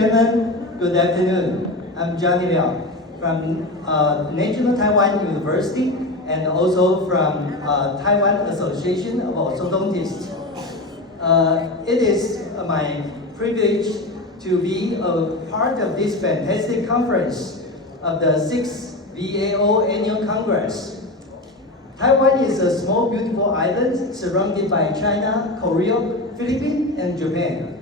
Chairman, good afternoon. I'm Johnny Liao from National Taiwan University and also from Taiwan Association of Orthodontists. It is my privilege to be a part of this fantastic conference of the 6th VAO Annual Congress. Taiwan is a small, beautiful island surrounded by China, Korea, Philippines, and Japan.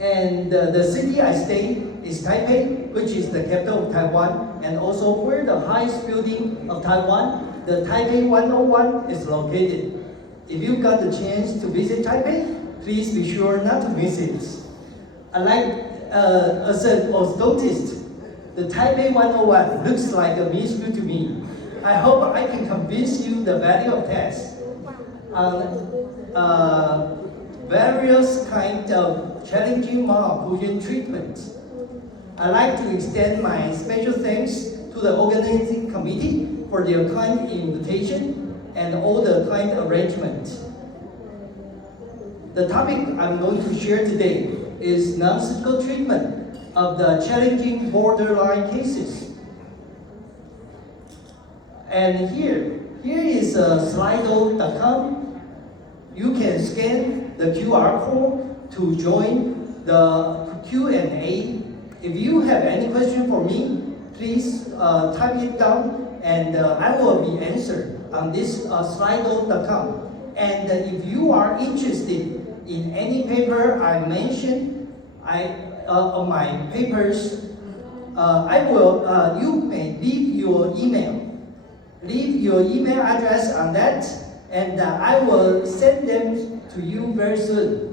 And the city I stay is Taipei, which is the capital of Taiwan, and also where the highest building of Taiwan, the Taipei 101, is located. If you got the chance to visit Taipei, please be sure not to miss it. As an orthodontist, the Taipei 101 looks like a mystery to me. I hope I can convince you the value of tests on various kinds of challenging malocclusion treatments. I'd like to extend my special thanks to the organizing committee for their kind invitation and all the kind arrangements. The topic I'm going to share today is non-surgical treatment of the challenging borderline cases. And here is Slido.com. You can scan the QR code to join the Q&A. If you have any question for me, please type it down and I will be answered on this Slido.com. And if you are interested in any paper I mentioned on my papers, you may leave your email. Leave your email address on that, and I will send them to you very soon.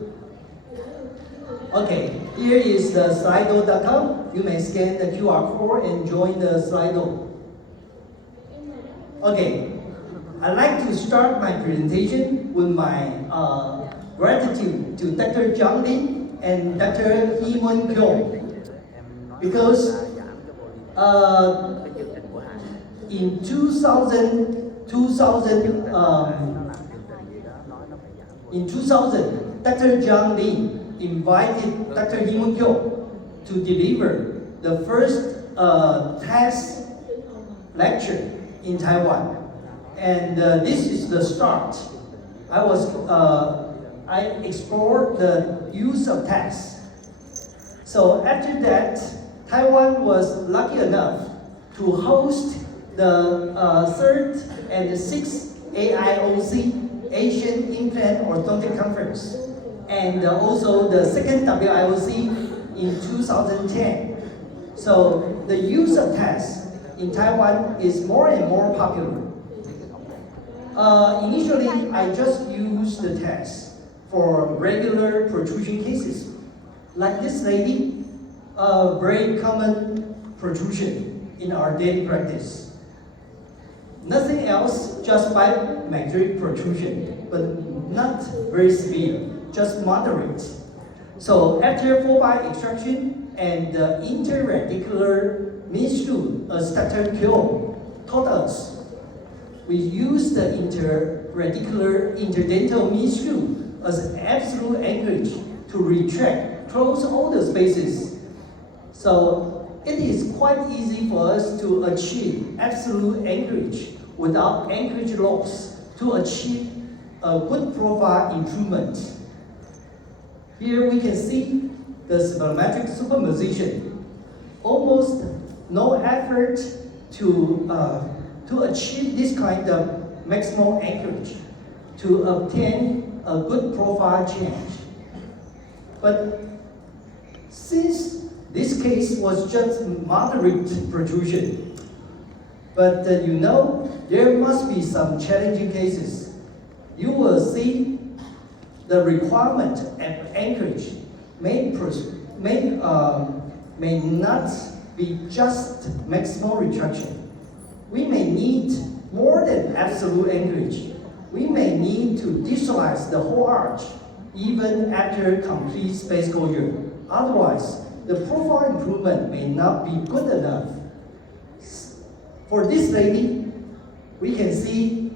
Okay, here is the Slido.com. You may scan the QR code and join the Slido. Okay, I'd like to start my presentation with my gratitude to Dr. John Lin and Dr. Hee-Mun Kyung, because in 2000, Dr. John Lin invited Dr. Hee-Mun Kyung to deliver the first test lecture in Taiwan. And this is the start. I explored the use of tests. So after that, Taiwan was lucky enough to host the 3rd and 6th AIOC, Asian Implant Orthodontic Conference, and also the 2nd WIOC in 2010. So the use of tests in Taiwan is more and more popular. Initially, I just used the test for regular protrusion cases. Like this lady, a very common protrusion in our daily practice. Nothing else, just biometric protrusion, but not very severe, just moderate. So after 4-bite extraction and interradicular mean screw, as Dr. Kyo taught us, we use the interradicular interdental mean screw as an absolute anchorage to retract, close all the spaces. So it is quite easy for us to achieve absolute anchorage without anchorage loss to achieve a good profile improvement. Here we can see the sphenometric superposition. Almost no effort to achieve this kind of maximal anchorage to obtain a good profile change. But since this case was just moderate protrusion, but there must be some challenging cases. You will see the requirement of anchorage may not be just maximal retraction. We may need more than absolute anchorage. We may need to distalize the whole arch even after complete space closure. Otherwise, the profile improvement may not be good enough. For this lady, we can see,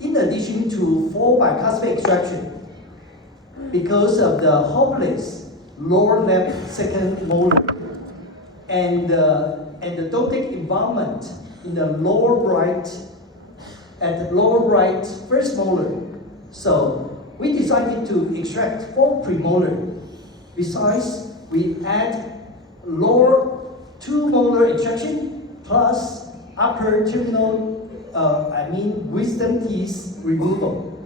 in addition to 4 bicuspid extraction, because of the hopeless lower left second molar, and the dotic involvement in the lower right, at the lower right first molar. So we decided to extract 4 premolar. Besides, we add lower 2 molar extraction plus upper terminal, wisdom teeth removal.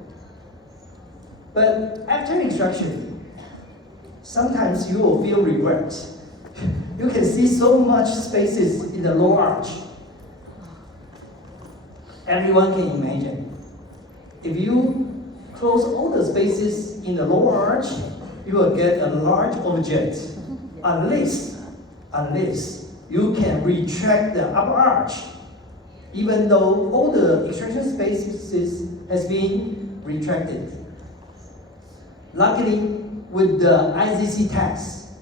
But after extraction, sometimes you will feel regret. You can see so much spaces in the lower arch. Everyone can imagine. If you close all the spaces in the lower arch, you will get a large object, unless you can retract the upper arch, even though all the extraction spaces has been retracted. Luckily, with the IZC test,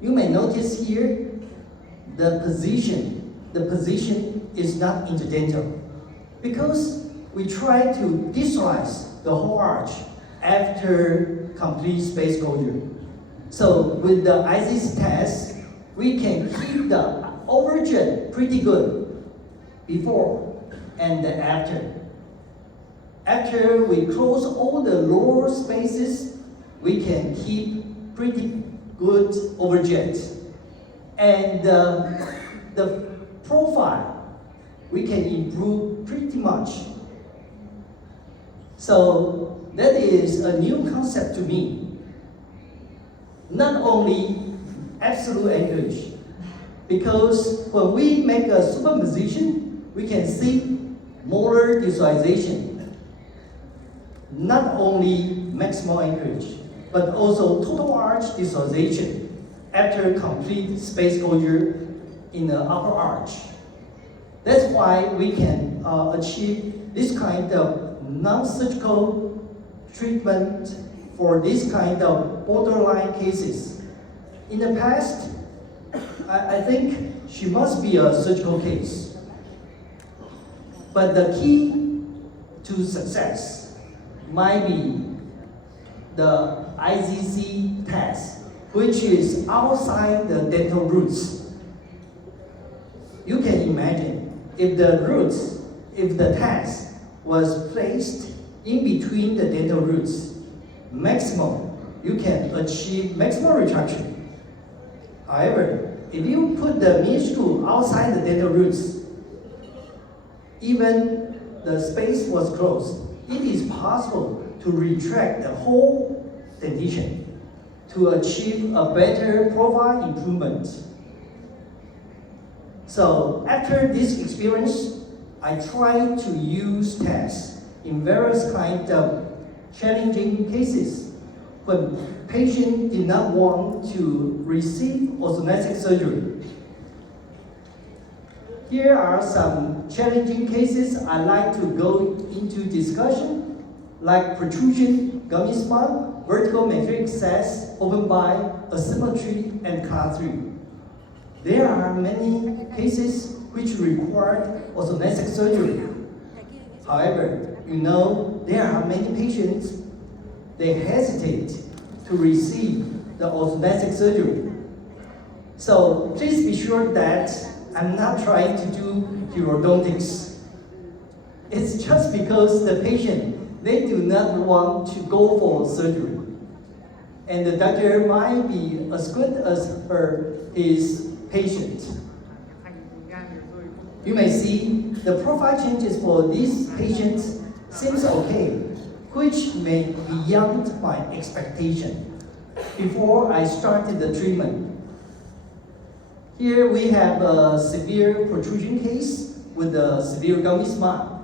you may notice here the position is not interdental, because we try to distalize the whole arch after complete space closure. So with the IZC test, we can keep the overjet pretty good before and after. After we close all the lower spaces, we can keep pretty good overjet. And the profile, we can improve pretty much. So that is a new concept to me. Not only absolute anchorage, because when we make a superposition, we can see molar distalization. Not only maximal anchorage, but also total arch distalization after complete space closure in the upper arch. That's why we can achieve this kind of non-surgical treatment for this kind of borderline cases. In the past, I think she must be a surgical case. But the key to success might be the IZC test, which is outside the dental roots. You can imagine if the test was placed in between the dental roots, you can achieve maximal retraction. However, if you put the minuscule outside the dental roots, even the space was closed, it is possible to retract the whole dentition to achieve a better profile improvement. So after this experience, I tried to use tests in various kinds of challenging cases when patient did not want to receive orthodontic surgery. Here are some challenging cases I'd like to go into discussion, like protrusion, gummy spot, vertical matrix sacs, open bite, asymmetry, and class 3. There are many cases which require orthodontic surgery. However, there are many patients, they hesitate to receive the orthodontic surgery. So please be sure that I'm not trying to do periodontics. It's just because the patient, they do not want to go for surgery. And the doctor might be as good as his patient. You may see the profile changes for these patients seems okay, which may be beyond my expectation before I started the treatment. Here we have a severe protrusion case with a severe gummy spot.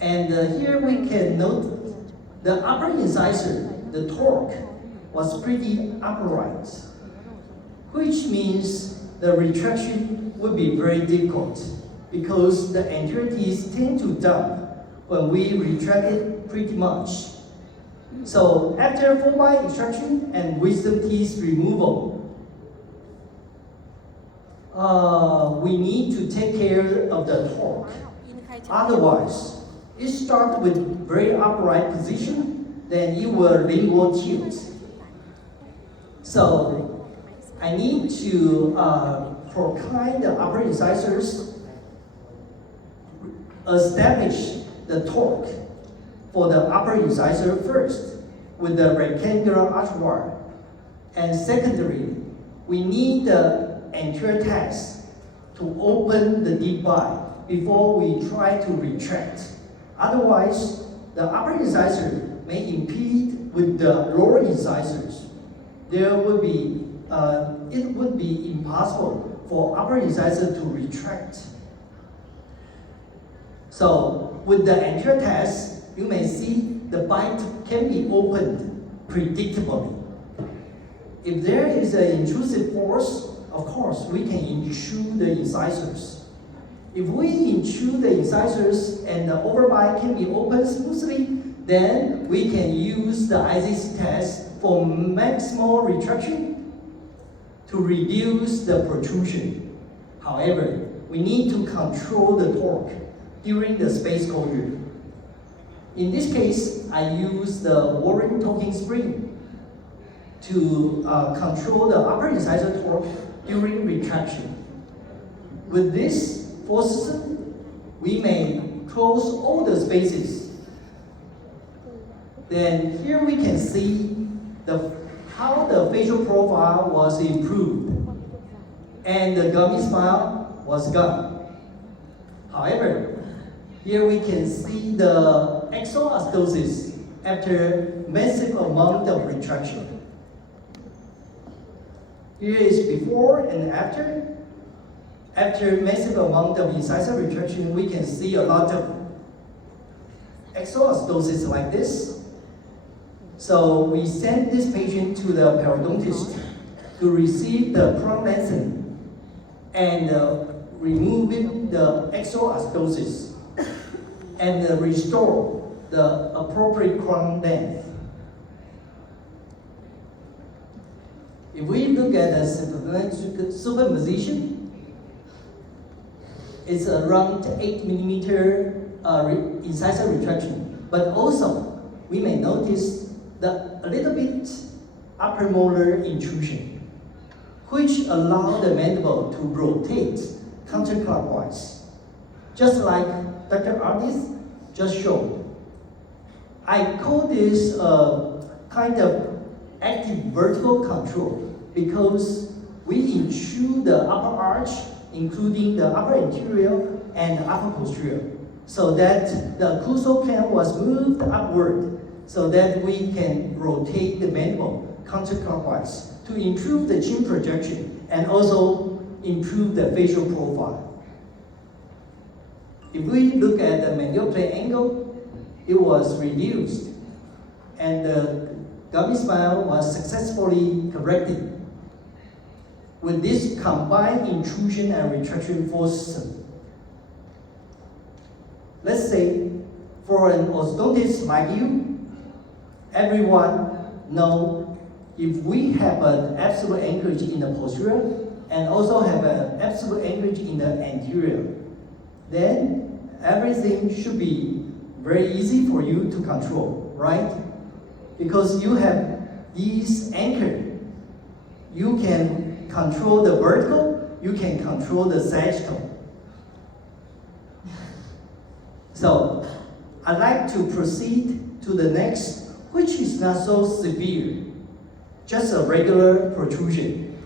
And here we can note the upper incisor, the torque, was pretty upright, which means the retraction would be very difficult because the anterior teeth tend to dump when we retract it pretty much. So after full bite extraction and wisdom teeth removal, we need to take care of the torque. Otherwise, it starts with very upright position, then it will lingual tilt. So I need to procline the upper incisors, establish the torque for the upper incisor first with the rectangular arch wire. And secondly, we need the anterior test to open the deep bite before we try to retract. Otherwise, the upper incisor may impede with the lower incisors. It would be impossible for upper incisor to retract. So with the anterior test, you may see the bite can be opened predictably. If there is an intrusive force, of course, we can intrude the incisors. If we intrude the incisors and the overbite can be opened smoothly, then we can use the IZC test for maximal retraction to reduce the protrusion. However, we need to control the torque during the space closure. In this case, I use the Warren torquing spring to control the upper incisor torque during retraction. With this force system, we may close all the spaces. Then here we can see how the facial profile was improved and the gummy smile was gone. However, here we can see the exoastosis after massive amount of retraction. Here is before and after. After massive amount of incisor retraction, we can see a lot of exoastosis like this. So we send this patient to the periodontist to receive the crown lengthening and removing the exoastosis and restore the appropriate crown length. If we look at the superposition, it's around 8 millimeter incisor retraction. But also, we may notice a little bit upper molar intrusion, which allow the mandible to rotate counterclockwise, just like Dr. Artis just showed. I call this kind of active vertical control because we intrude the upper arch, including the upper anterior and upper posterior, so that the occlusal plane was moved upward so that we can rotate the mandible counterclockwise to improve the chin projection and also improve the facial profile. If we look at the mandibular plane angle, it was reduced and the gummy smile was successfully corrected with this combined intrusion and retraction force system. Let's say for an orthodontist like you, everyone know if we have an absolute anchorage in the posterior and also have an absolute anchorage in the anterior, then everything should be very easy for you to control, right? Because you have these anchors. You can control the vertical, you can control the sagittal. So I'd like to proceed to the next, which is not so severe, just a regular protrusion.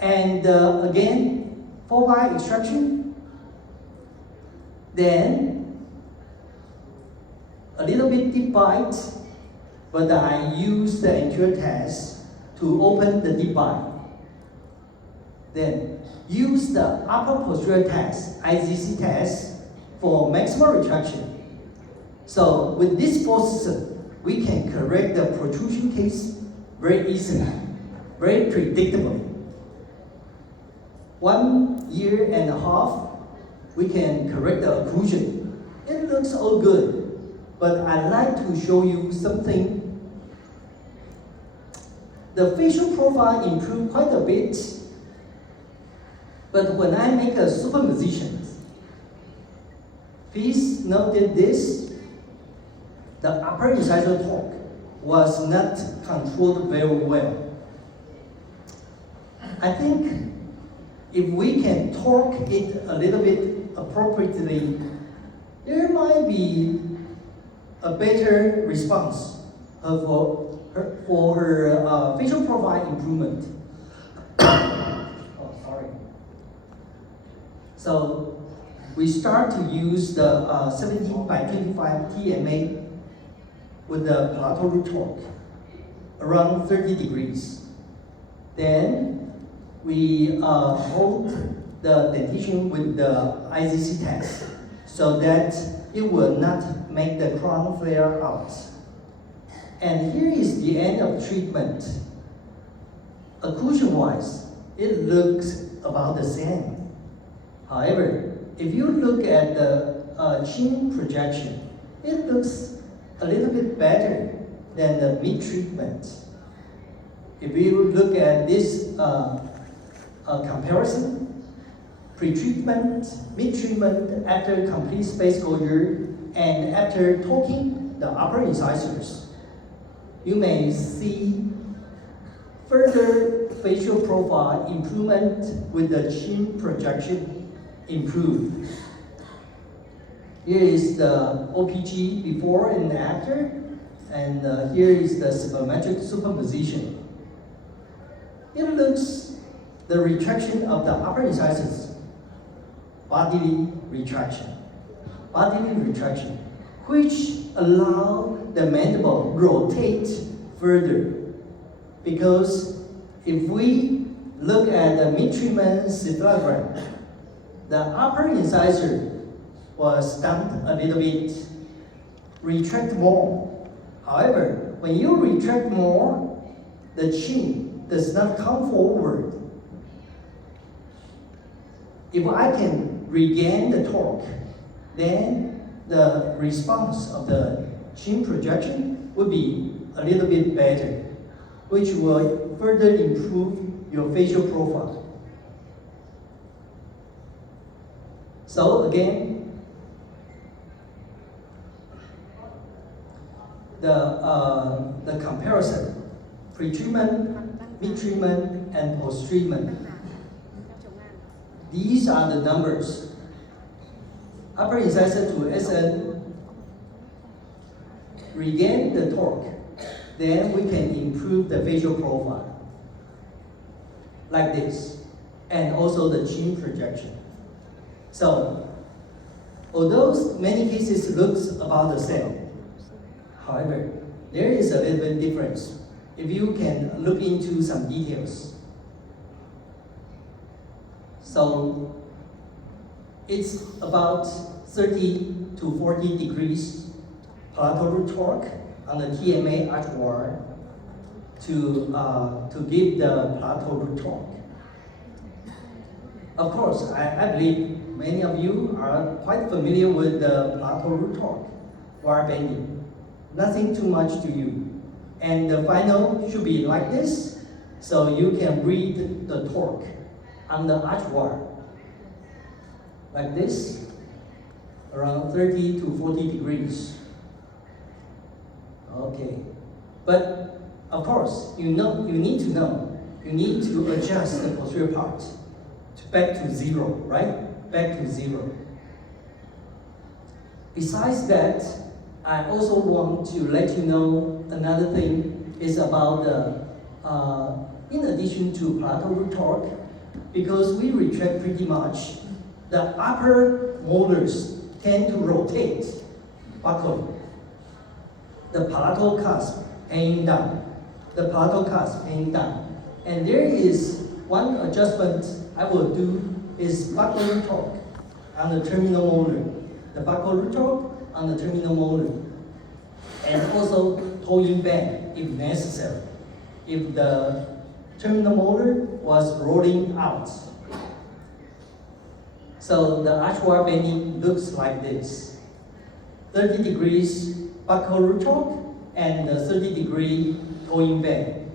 And again, 4-bite extraction, then a little bit deep bite, but I use the anterior test to open the deep bite. Then use the upper posterior test, IZC test, for maximal retraction. So with this force system, we can correct the protrusion case very easily, very predictably. 1.5 years, we can correct the occlusion. It looks all good, but I'd like to show you something. The facial profile improved quite a bit, but when I make a superposition, please note that the upper incisor torque was not controlled very well. I think if we can torque it a little bit appropriately, there might be a better response for her facial profile improvement. Oh, sorry. So we start to use the 17 by 25 TMA with the palatal root torque around 30 degrees. Then we hold the dentition with the IZC test so that it will not make the crown flare out. And here is the end of treatment. Occlusion-wise, it looks about the same. However, if you look at the chin projection, it looks a little bit better than the mid-treatment. If you look at this comparison, pre-treatment, mid-treatment, after complete space closure, and after torquing the upper incisors, you may see further facial profile improvement with the chin projection improved. Here is the OPG before and after, and here is the symmetric superposition. It looks the retraction of the upper incisors, bodily retraction, which allow the mandible rotate further. Because if we look at the mid-treatment cephalogram, the upper incisor was dumped a little bit, retract more. However, when you retract more, the chin does not come forward. If I can regain the torque, then the response of the chin projection would be a little bit better, which will further improve your facial profile. So again, the comparison, pre-treatment, mid-treatment, and post-treatment. These are the numbers. Upper incisor to SN, regain the torque, then we can improve the facial profile, like this, and also the chin projection. So, although many cases looks about the same, however, there is a little bit difference if you can look into some details. So, it's about 30 to 40 degrees palatal root torque on the TMA arch wall to give the palatal root torque. Of course, I believe many of you are quite familiar with the palatal root torque wire bending. Nothing too much to you. And the final should be like this, so you can read the torque on the arch wall. Like this, around 30 to 40 degrees. Okay, but of course, you need to adjust the posterior part back to zero, right? Back to zero. Besides that, I also want to let you know another thing is about the, in addition to palatal root torque, because we retract pretty much, the upper molars tend to rotate buccally. The palatal cusp hanging down. And there is one adjustment I will do is buccal root torque on the terminal molar. The buccal root torque on the terminal molar. And also toe-in bend if necessary. If the terminal molar was rolling out. So the arch wire bending looks like this. 30 degrees buccal root torque and the 30-degree toe-in bend.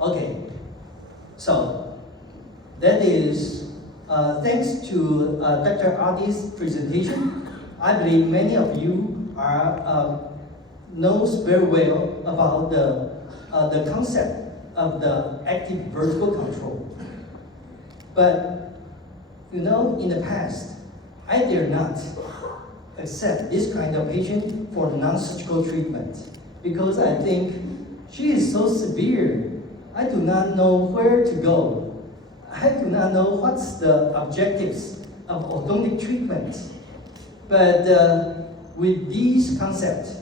Okay, so that is thanks to Dr. Adi's presentation. I believe many of you are knows very well about the concept of the active vertical control. But in the past, I dare not accept this kind of patient for non-surgical treatment because I think she is so severe. I do not know where to go. I do not know what's the objectives of orthodontic treatment. But with these concepts,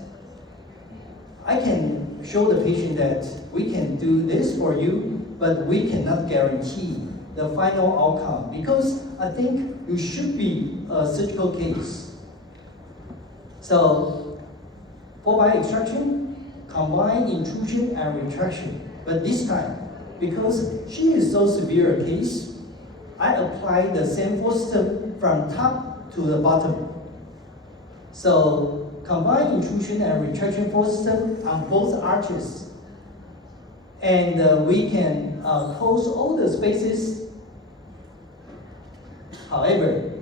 I can show the patient that we can do this for you, but we cannot guarantee the final outcome because I think you should be a surgical case. So, 4-bite extraction, combined intrusion and retraction. But this time, because she is so severe a case, I applied the same force system from top to the bottom. So, combined intrusion and retraction force system on both arches. And we can close all the spaces. However,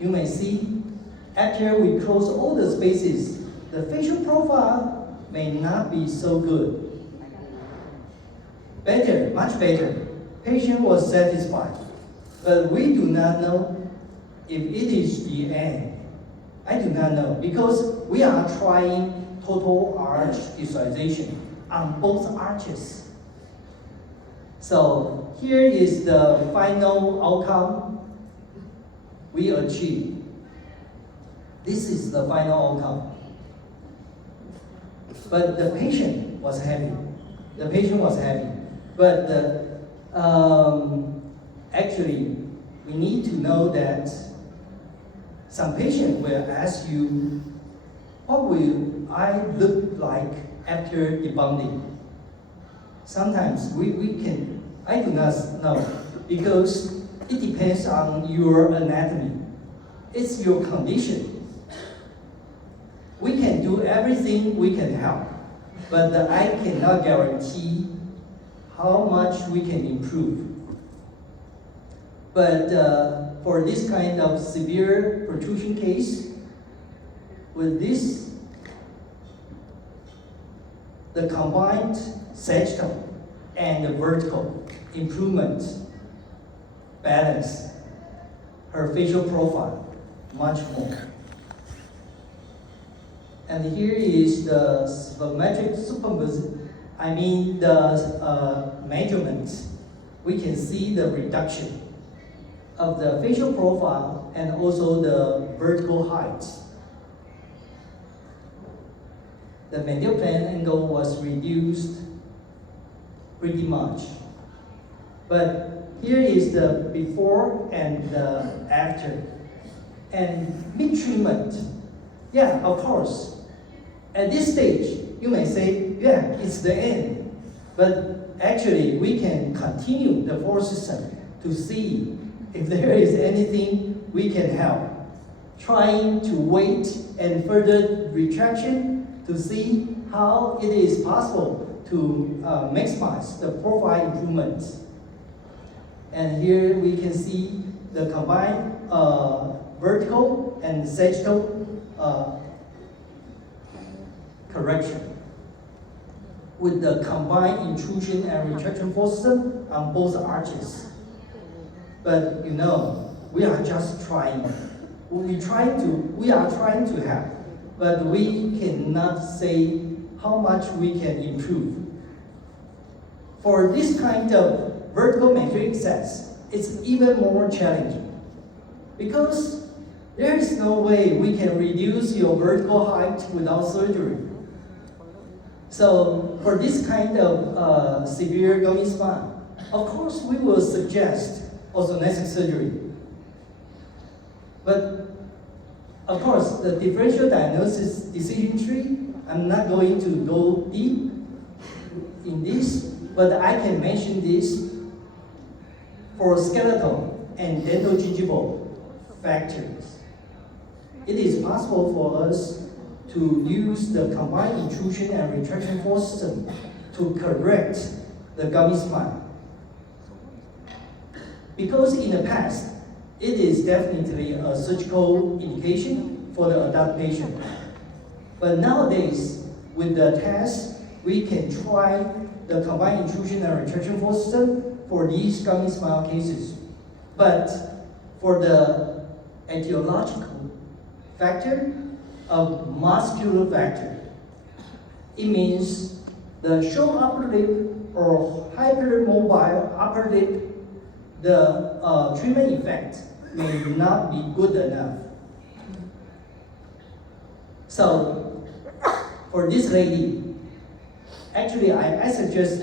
you may see, after we close all the spaces, the facial profile may not be so good. Better, much better. Patient was satisfied. But we do not know if it is the end. I do not know because we are trying total arch visualization on both arches. So here is the final outcome we achieved. This is the final outcome. But the patient was happy. The patient was happy. But actually, we need to know that some patient will ask you, what will I look like after debonding? Sometimes I do not know because it depends on your anatomy. It's your condition. We can do everything we can help, but I cannot guarantee how much we can improve. But for this kind of severe protrusion case, with this, the combined sagittal and the vertical improvement balance her facial profile much more. And here is the symmetric superposition. I mean the measurement. We can see the reduction of the facial profile and also the vertical height. The medial plane angle was reduced pretty much. But here is the before and the after. And mid-treatment, yeah, of course. At this stage, you may say, yeah, it's the end. But actually, we can continue the force system to see if there is anything we can help. Trying to wait and further retraction to see how it is possible to maximize the profile improvements. And here we can see the combined vertical and sagittal correction with the combined intrusion and retraction force system on both arches. But we are just trying. We are trying to help, but we cannot say how much we can improve. For this kind of vertical matrix access, it's even more challenging because there is no way we can reduce your vertical height without surgery. So for this kind of severe gummy spine, of course we will suggest orthodontic surgery. But of course, the differential diagnosis decision tree, I'm not going to go deep in this, but I can mention this for skeletal and dental gingival factors. It is possible for us to use the combined intrusion and retraction force system to correct the gummy spine. Because in the past, it is definitely a surgical indication for the adult patient. But nowadays, with the test, we can try the combined intrusion and retraction force system for these gummy smile cases. But for the etiological factor of muscular factor, it means the short upper lip or hypermobile upper lip, the treatment effect may not be good enough. So for this lady, actually I suggest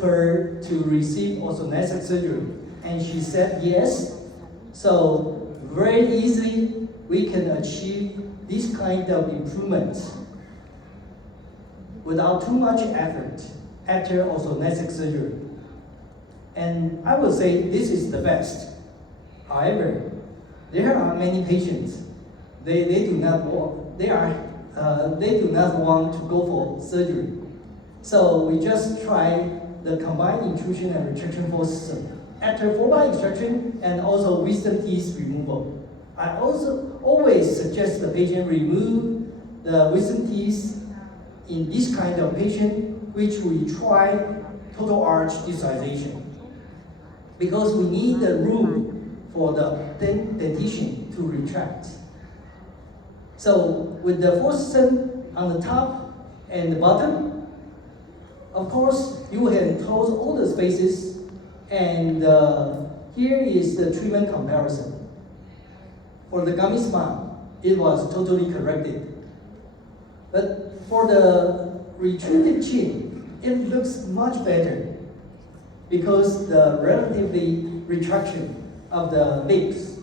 her to receive orthodontic surgery, and she said yes. So very easily we can achieve this kind of improvement without too much effort after orthodontic surgery. And I would say this is the best. However, there are many patients, they do not want to go for surgery. So we just try the combined intrusion and retraction force system after 4-bar extraction and also wisdom teeth removal. I also always suggest the patient remove the wisdom teeth in this kind of patient, which we try total arch digitization, because we need the room for the dentition to retract. So with the force system on the top and the bottom, of course, you can close all the spaces, and here is the treatment comparison. For the gummy smile, it was totally corrected. But for the retracted chin, it looks much better because the relatively retraction of the lips.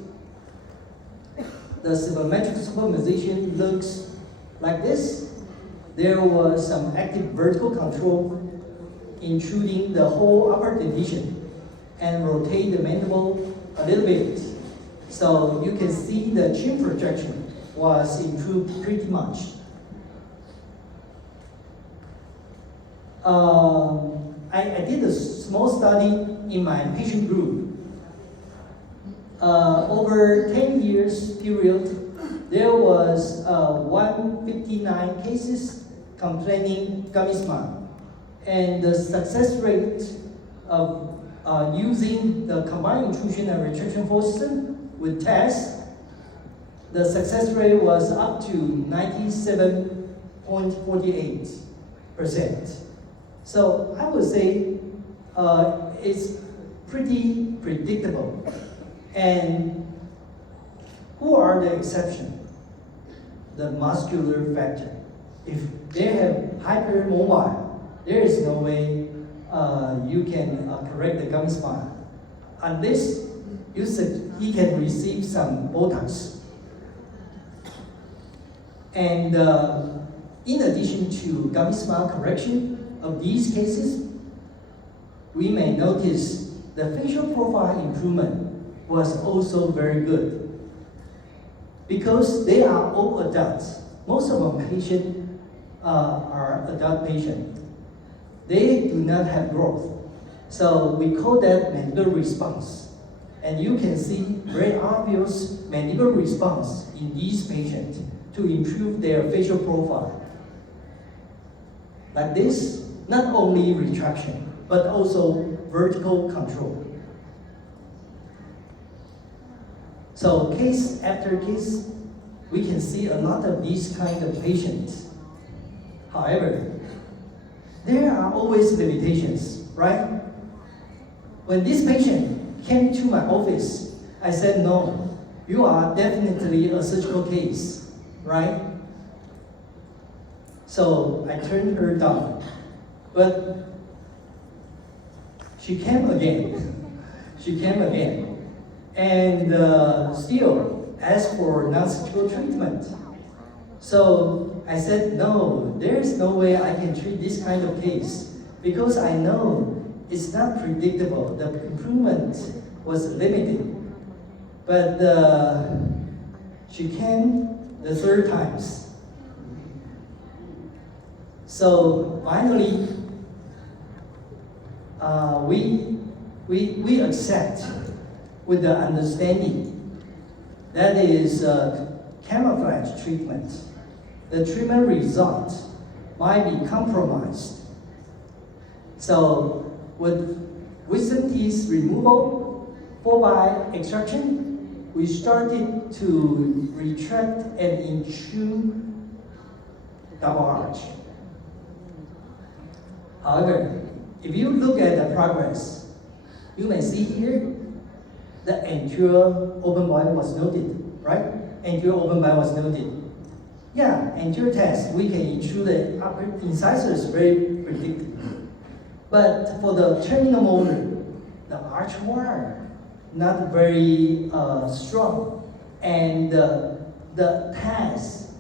The symmetric superposition looks like this. There was some active vertical control, intruding the whole upper dentition and rotate the mandible a little bit. So you can see the chin projection was improved pretty much. I did a small study in my patient group. Over 10 years period, there was 159 cases complaining gummy smile, and the success rate of using the combined intrusion and retraction force system with tests, the success rate was up to 97.48%. So I would say it's pretty predictable. And who are the exception? The muscular factor. If they have hypermobile, there is no way you can correct the gummy smile unless he can receive some Botox. And in addition to gummy smile correction of these cases, we may notice the facial profile improvement was also very good. Because they are all adults, most of our patients are adult patients. They do not have growth. So we call that mandibular response. And you can see very obvious mandibular response in these patients to improve their facial profile. Like this, not only retraction, but also vertical control. So case after case, we can see a lot of these kind of patients. However, there are always limitations, right? When this patient came to my office, I said, no, you are definitely a surgical case, right? So I turned her down, but she came again. She came again. And still asked for non-surgical treatment. So I said, no, there is no way I can treat this kind of case because I know it's not predictable. The improvement was limited. But she came the third times. So finally, we accept with the understanding that is camouflage treatment. the treatment result might be compromised. So with wisdom teeth removal, 4-bite extraction, we started to retract and intrude double arch. However, if you look at the progress, you may see here the anterior open bite was noted, right? Anterior open bite was noted. Yeah, anterior test, we can intrude the upper incisors very predictably. But for the terminal molar, the arch wire not very strong, and the test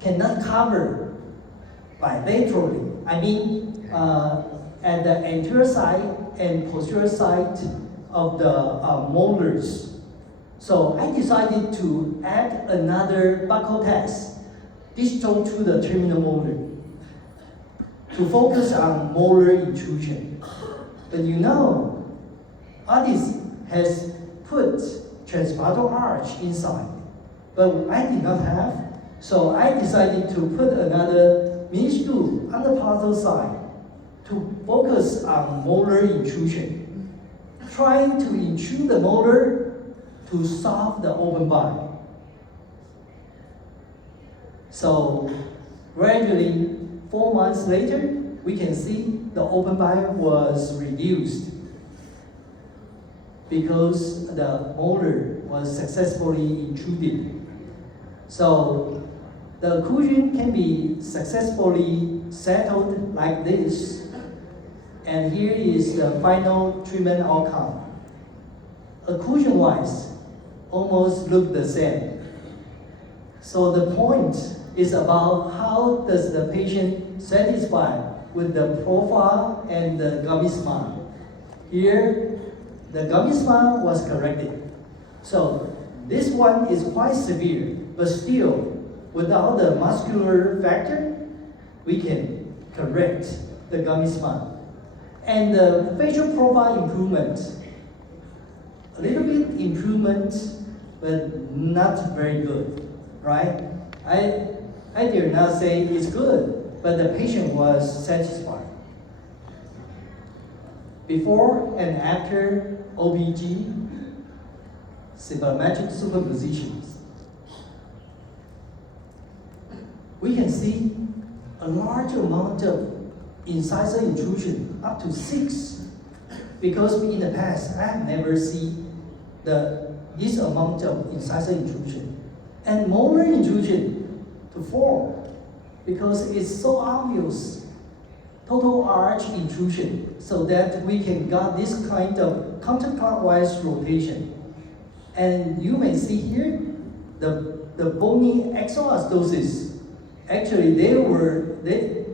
cannot cover bilaterally. I mean, at the anterior side and posterior side of the molars. So I decided to add another buccal test distal to the terminal molar to focus on molar intrusion. But you know, Addis has put transpalatal arch inside, but I did not have, so I decided to put another minuscule on the palatal side to focus on molar intrusion, trying to intrude the molar to solve the open bite. So gradually, 4 months later, we can see the open bite was reduced because the molar was successfully intruded. So the occlusion can be successfully settled like this. And here is the final treatment outcome. Occlusion-wise, almost look the same. So the point is about how does the patient satisfy with the profile and the gummy smile. Here, the gummy smile was corrected. So this one is quite severe, but still, without the muscular factor, we can correct the gummy smile. And the facial profile improvement, a little bit improvement, but not very good, right? I dare not say it's good, but the patient was satisfied. Before and after OBG, symmetric superpositions, we can see a large amount of incisor intrusion, up to 6, because in the past, I have never seen this amount of incisor intrusion. And molar intrusion to 4, because it's so obvious, total arch intrusion, so that we can get this kind of counterclockwise rotation. And you may see here, the bony exoastosis, actually they were there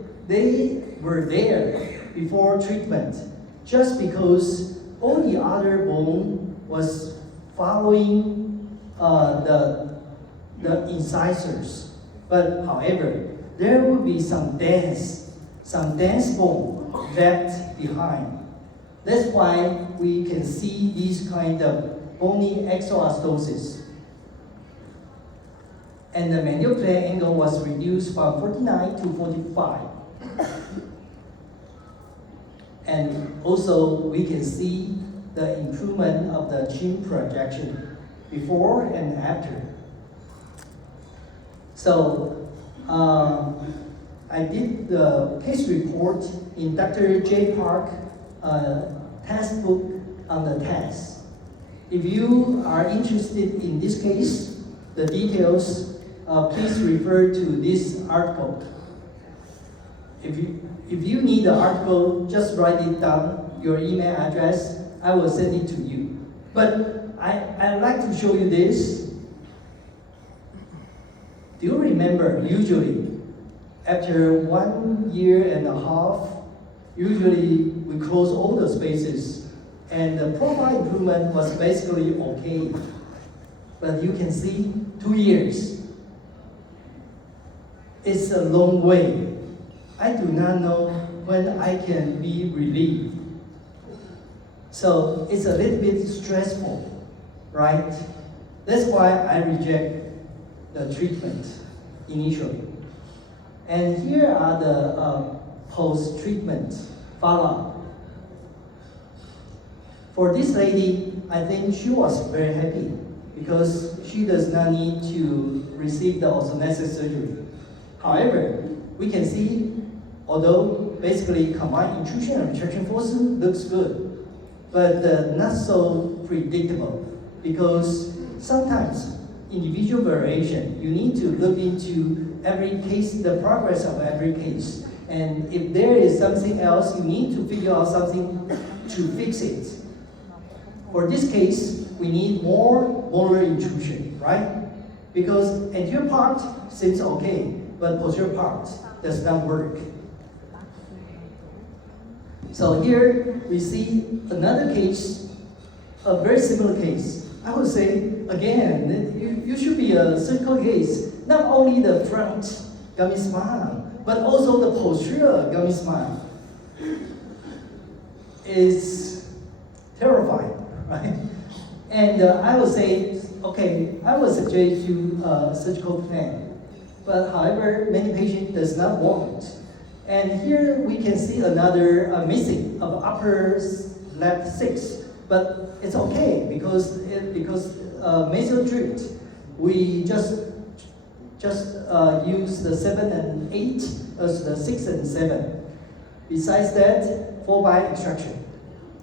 before treatment, just because all the other bone was following the incisors. But however, there will be some dense bone left behind. That's why we can see these kind of bony exoastosis. And the mandibular angle was reduced from 49 to 45. And also we can see the improvement of the chin projection before and after. So I did the case report in Dr. J. Park test book on the test. If you are interested in this case, the details, please refer to this article. If you need the article, just write it down, your email address, I will send it to you. But I'd like to show you this. Do you remember, usually, after 1.5 years, usually we close all the spaces, and the profile improvement was basically okay. But you can see 2 years. It's a long way. I do not know when I can be relieved. So it's a little bit stressful, right? That's why I reject the treatment initially. And here are the post-treatment follow-up. For this lady, I think she was very happy because she does not need to receive the orthodontic surgery. However, we can see, although basically combined intrusion and retraction force looks good, but not so predictable, because sometimes individual variation, you need to look into every case, the progress of every case. And if there is something else, you need to figure out something to fix it. For this case, we need more molar intrusion, right? Because anterior part seems okay, but posterior part does not work. So here we see another case, a very similar case. I would say, again, you should be a surgical case, not only the front gummy smile, but also the posterior gummy smile. It's terrifying, right? And I would say, okay, I would suggest you a surgical plan. But however, many patients does not want it. And here we can see another missing of upper left 6. But it's okay because nasal drift, we just use the 7 and 8 as the 6 and 7. Besides that, 4-by extraction.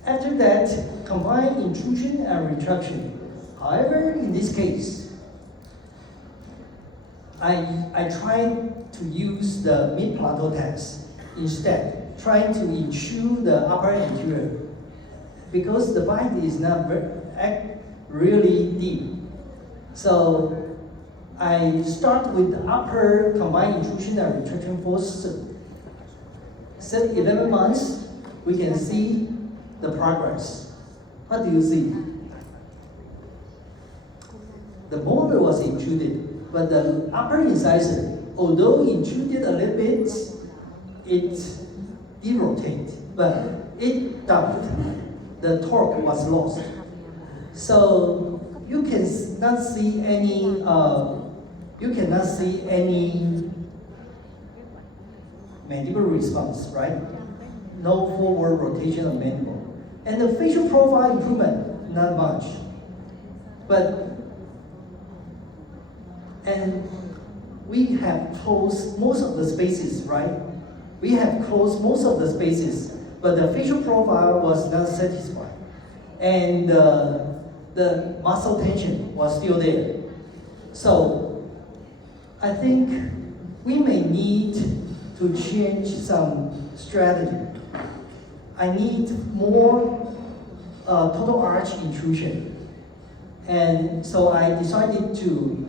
After that, combined intrusion and retraction. However, in this case, I tried to use the mid-plateau test instead, trying to intrude the upper anterior, because the bite is not really deep. So I start with the upper combined intrusion and retraction force. Set 11 months, we can see the progress. What do you see? The molar was intruded, but the upper incisor, although intruded a little bit, it derotated, but it dumped. The torque was lost. So you cannot see any mandibular response, right? No forward rotation of mandible. And the facial profile improvement, not much. And we have closed most of the spaces, right? We have closed most of the spaces, but the facial profile was not satisfied. And the muscle tension was still there. So I think we may need to change some strategy. I need more total arch intrusion. And so I decided to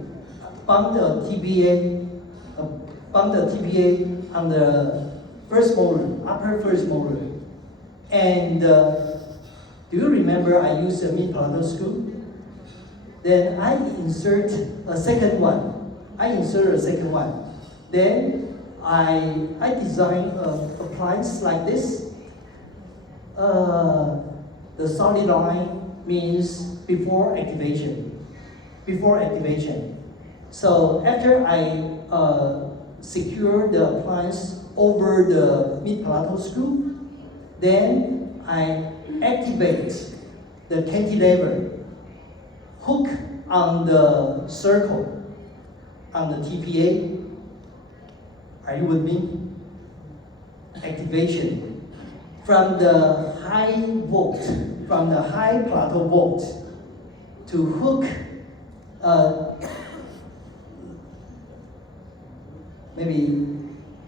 bump the TPA on the first molar, upper first molar. And do you remember I used a mid-plateau screw? Then I insert a second one. Then I design an appliance like this. The solid line means before activation. So after I secure the appliance over the mid-plateau screw, then I activate the cantilever, hook on the circle, on the TPA. Are you with me? Activation from the high volt, from the high plateau volt to hook maybe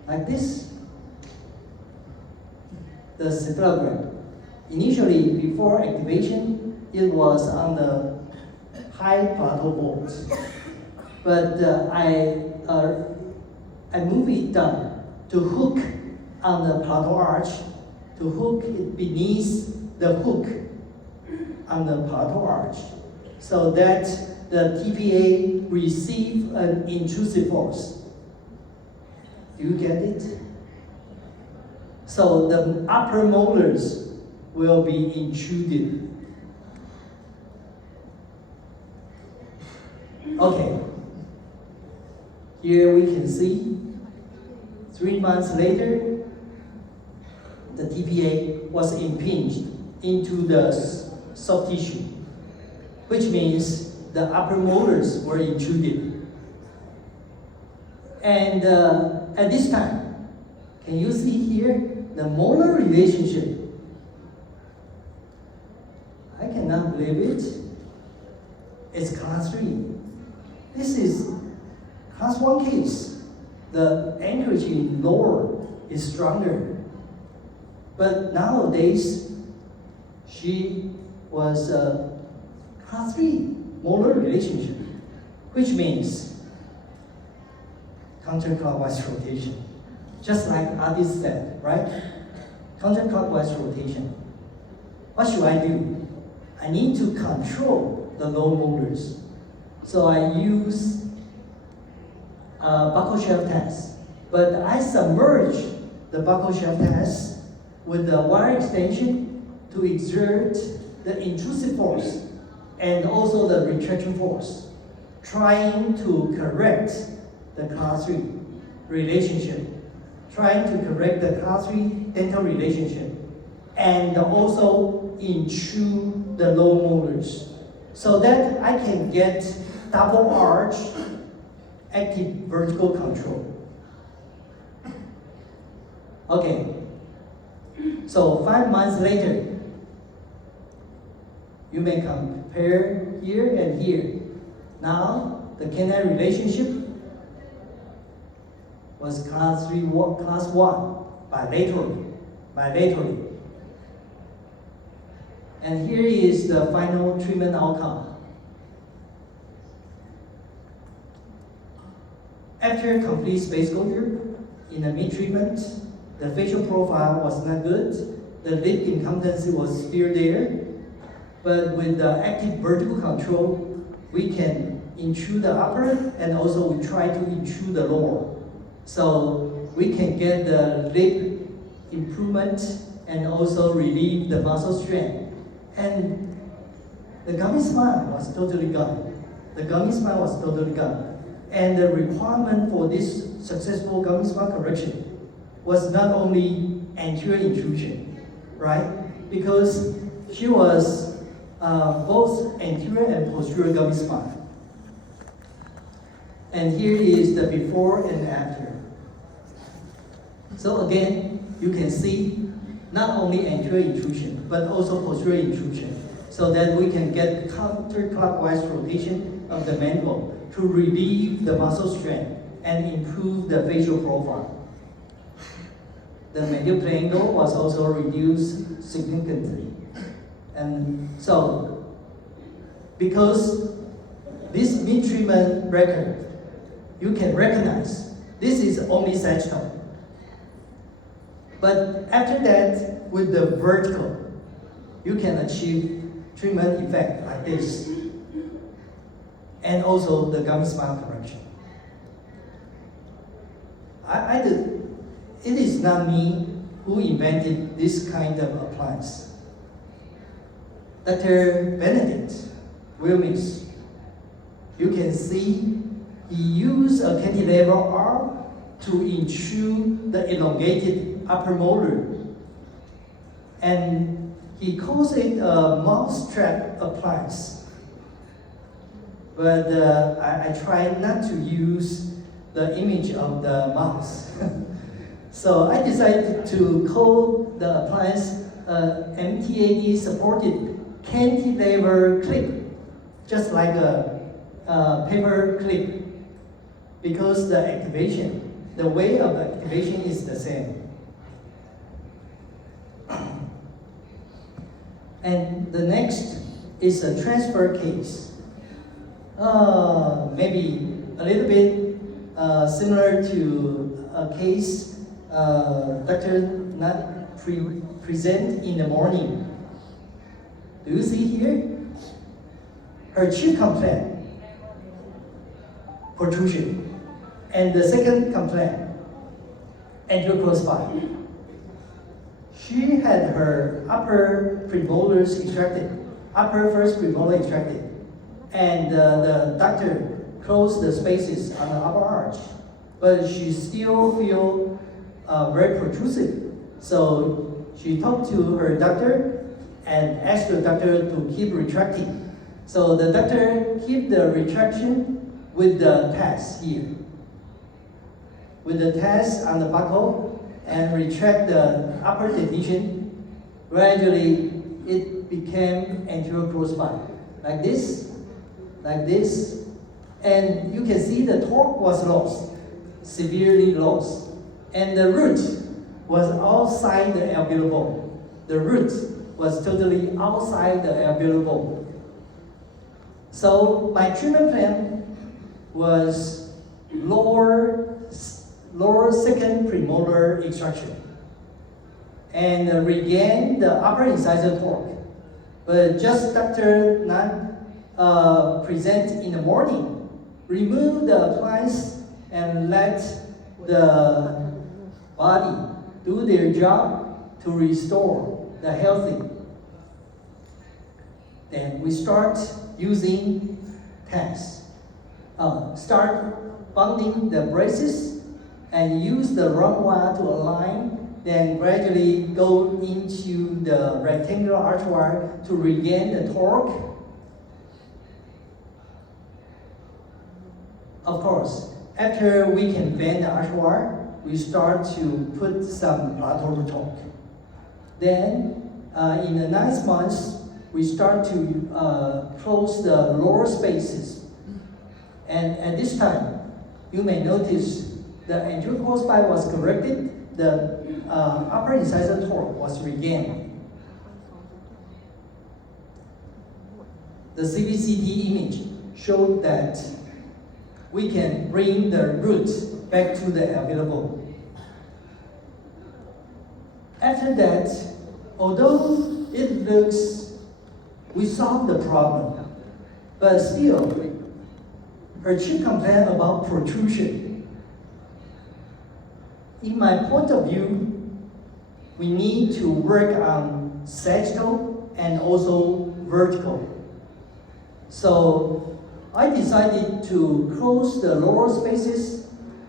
like this. The cephalogram. Initially, before activation, it was on the high plateau volt, but I move it down to hook on the plateau arch, to hook it beneath the hook on the plateau arch, so that the TPA receive an intrusive force. Do you get it? So the upper molars will be intruded. Okay. Here we can see 3 months later, the TPA was impinged into the soft tissue, which means the upper molars were intruded. And at this time, can you see here the molar relationship? I cannot believe it. It's class 3. This is class 1 case. The anchorage in lower is stronger. But nowadays, she was class 3 molar relationship, which means counterclockwise rotation. Just like Adi said, right? Counterclockwise rotation. What should I do? I need to control the low molars. So I use buckle shelf test. But I submerge the buckle shelf test with the wire extension to exert the intrusive force and also the retraction force, trying to correct the class 3 relationship, trying to correct the class 3 dental relationship, and also intrude the low molars, so that I can get double arch active vertical control. Okay, so 5 months later, you may compare here and here. Now, the canine relationship was class 1, bilaterally. And here is the final treatment outcome. After complete space closure, in the mid-treatment, the facial profile was not good. The lip incompetency was still there. But with the active vertical control, we can intrude the upper and also we try to intrude the lower. So we can get the lip improvement and also relieve the muscle strain. And the gummy smile was totally gone. The gummy smile was totally gone. And the requirement for this successful gummy smile correction was not only anterior intrusion, right? Because she was both anterior and posterior gummy smile. And here is the before and after. So again, you can see not only anterior intrusion, but also posterior intrusion, so that we can get counterclockwise rotation of the mandible to relieve the muscle strain and improve the facial profile. The mandibular angle was also reduced significantly. And so, because this mid-treatment record, you can recognize this is only sagittal. But after that, with the vertical, you can achieve treatment effect like this. And also the gummy smile correction. It is not me who invented this kind of appliance. Dr. Benedict Wilmis, you can see he used a cantilever arm to intrude the elongated upper molar. And he calls it a mousetrap appliance. But I tried not to use the image of the mouse. So I decided to call the appliance MTAD supported cantilever clip, just like a paper clip, because the activation, the way of activation is the same. And the next is a transfer case. Maybe a little bit similar to a case Dr. Nat present in the morning. Do you see here? Her chief complaint, protrusion. And the second complaint, anterior crossbite. She had her upper premolars extracted, upper first premolar extracted. And the doctor close the spaces on the upper arch, but she still feel very protrusive. So she talked to her doctor and asked the doctor to keep retracting. So the doctor keep the retraction with the tats here, with the tats on the buckle, and retract the upper dentition. Gradually, it became anterior crossbite, like this, and you can see the torque was lost, severely lost, and the root was outside the alveolar bone. The root was totally outside the alveolar bone. So my treatment plan was lower second premolar extraction and regain the upper incisor torque. But just doctor not present in the morning, remove the appliance and let the body do their job to restore the healthy. Then we start using tats. Start bonding the braces and use the round wire to align, then gradually go into the rectangular arch wire to regain the torque. Of course, after we can bend the arch wire, we start to put some plateau torque. Then, in the 9th month, we start to close the lower spaces. And at this time, you may notice the anterior crossbite was corrected, the upper incisor torque was regained. The CBCT image showed that we can bring the roots back to the alveolar bone. After that, although it looks we solved the problem, but still, her chief complaint about protrusion. In my point of view, we need to work on sagittal and also vertical. So I decided to close the lower spaces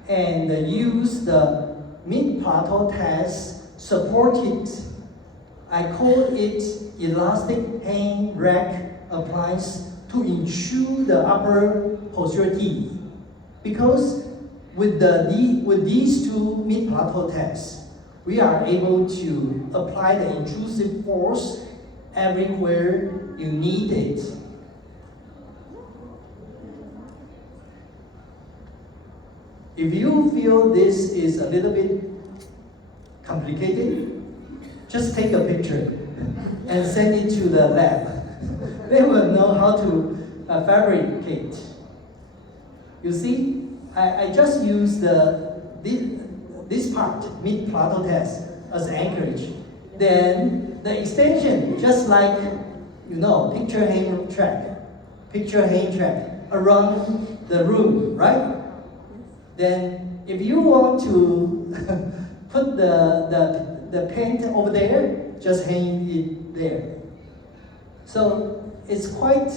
and use the mid-plateau test supported. I call it elastic hang rack appliance to ensure the upper posterior teeth. Because with these two mid-plateau tests, we are able to apply the intrusive force everywhere you need it. If you feel this is a little bit complicated, just take a picture and send it to the lab. They will know how to fabricate. You see, I just used this part, mid-plateau test, as anchorage. Then the extension, just like, picture hang track around the room, right? Then if you want to put the paint over there, just hang it there. So it's quite,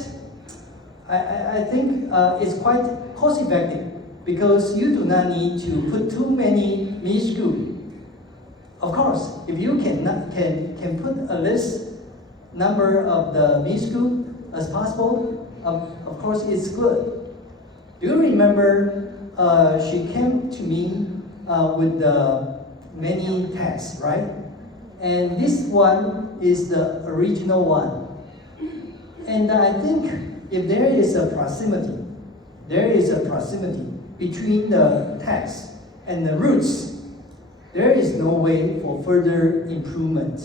I think it's quite cost effective because you do not need to put too many mini screws. Of course, if you can put a less number of the mini screws as possible, of course it's good. Do you remember she came to me with the many tests, right? And this one is the original one. And I think if there is a proximity between the text and the roots, there is no way for further improvement.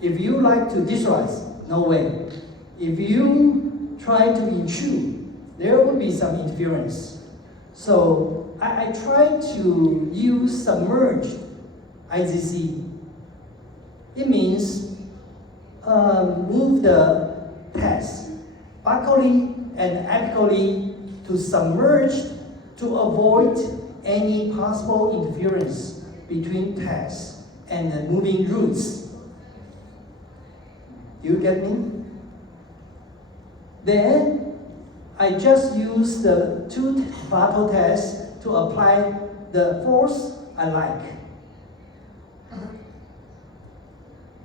If you like to digitalize, no way. If you try to intrude, there will be some interference. So I try to use submerged ICC. It means move the text buccally and apically to submerge to avoid any possible interference between text and the moving roots. You get me? Then I just use the 2 plateau tests to apply the force I like.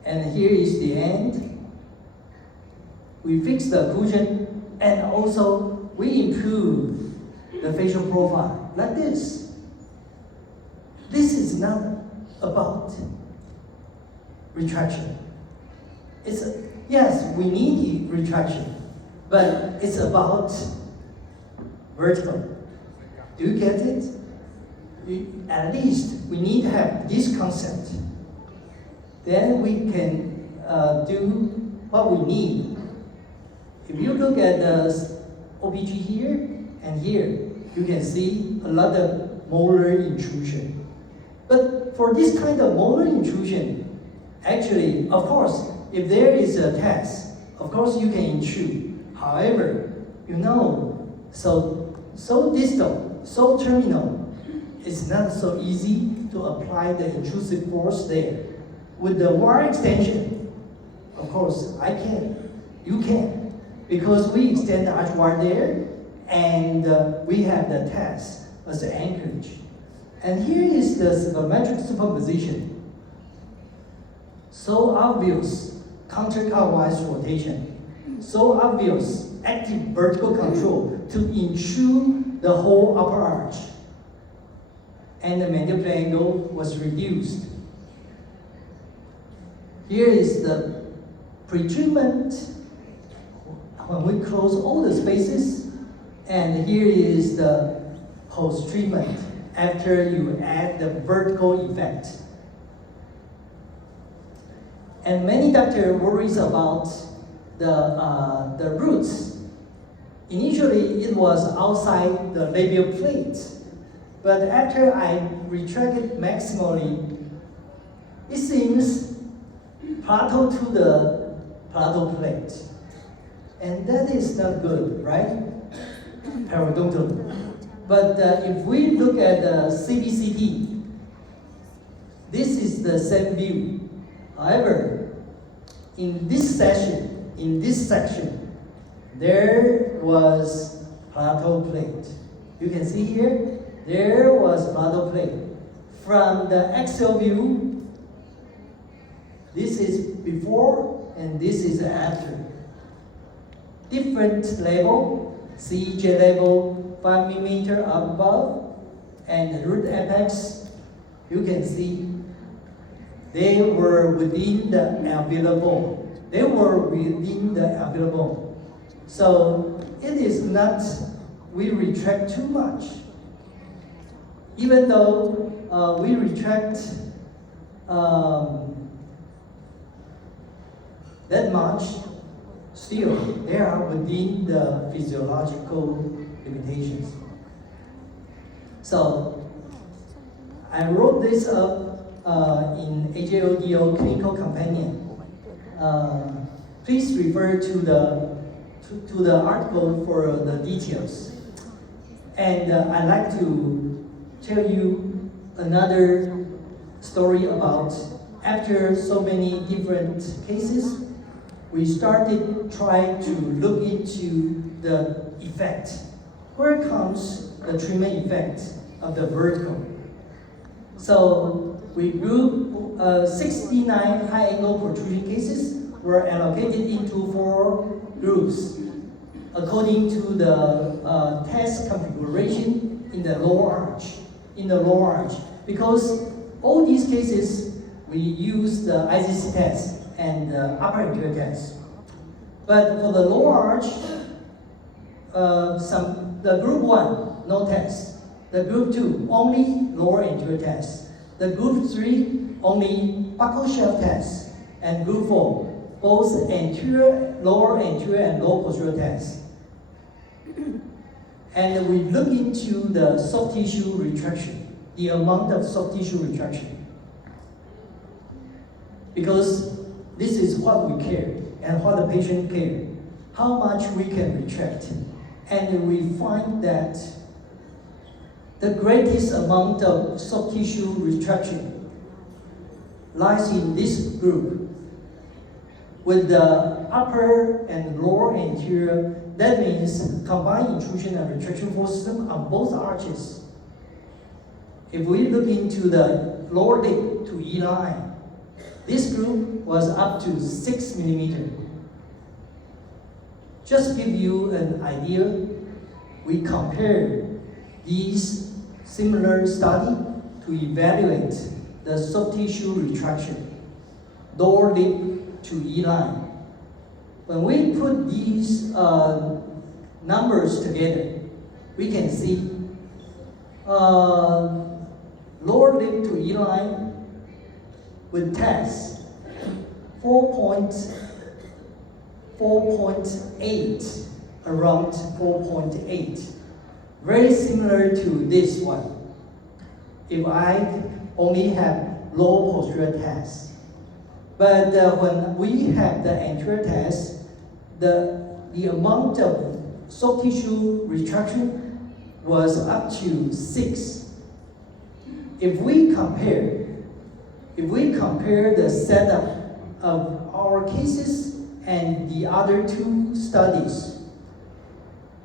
And here is the end. We fix the occlusion, and also we improve the facial profile like this. This is not about retraction. Yes, we need retraction, but it's about vertical. Do you get it? At least we need to have this concept. Then we can do what we need. If you look at the OBG here and here, you can see a lot of molar intrusion. But for this kind of molar intrusion, actually, of course, if there is a test, of course you can intrude. However, so distal, so terminal, it's not so easy to apply the intrusive force there. With the wire extension, of course, I can, you can, because we extend the arch wire there, and we have the test as the anchorage. And here is the supermetric superposition. So obvious counterclockwise rotation. So obvious active vertical control to intrude the whole upper arch. And the mandibular angle was reduced. Here is the pre-treatment when we close all the spaces, and here is the post-treatment after you add the vertical effect. And many doctors worries about the roots. Initially, it was outside the labial plate, but after I retract it maximally, it seems plateau to the plateau plate. And that is not good, right? Periodontal. But if we look at the CBCT, this is the same view. However, in this section, there was plateau plate. You can see here, there was plateau plate. From the axial view, this is before and this is after. Different level, CEJ level, 5 mm above, and the root apex, you can see they were within the alveolar bone. They were within the alveolar bone. So it is not, we retract too much. Even though we retract that much, still they are within the physiological limitations. So I wrote this up in AJODO Clinical Companion. Please refer to the article for the details. And I'd like to tell you another story about after so many different cases, we started trying to look into the effect. Where comes the treatment effect of the vertical? So we grouped 69 high-angle protrusion cases were allocated into 4 groups according to the test configuration in the lower arch. Because all these cases, we use the ICC test and the upper anterior test. But for the lower arch, the group 1, no test. The group 2, only lower anterior test. The group 3, only buccal shelf test. And group 4, both anterior, lower anterior, and lower posterior test. And we look into the soft tissue retraction, the amount of soft tissue retraction. Because this is what we care and what the patient care, how much we can retract. And we find that the greatest amount of soft tissue retraction lies in this group. With the upper and lower anterior, That means combined intrusion and retraction force system on both arches. If we look into the lower lip to E line, this group was up to 6 millimeter. Just give you an idea, we compare these similar study to evaluate the soft tissue retraction, lower lip to E line. When we put these numbers together, we can see lower lip to E line with test 4.8, around 4.8. Very similar to this one. If I only have low posterior test. But when we have the anterior test, the amount of soft tissue retraction was up to 6. If we compare the setup of our cases and the other two studies,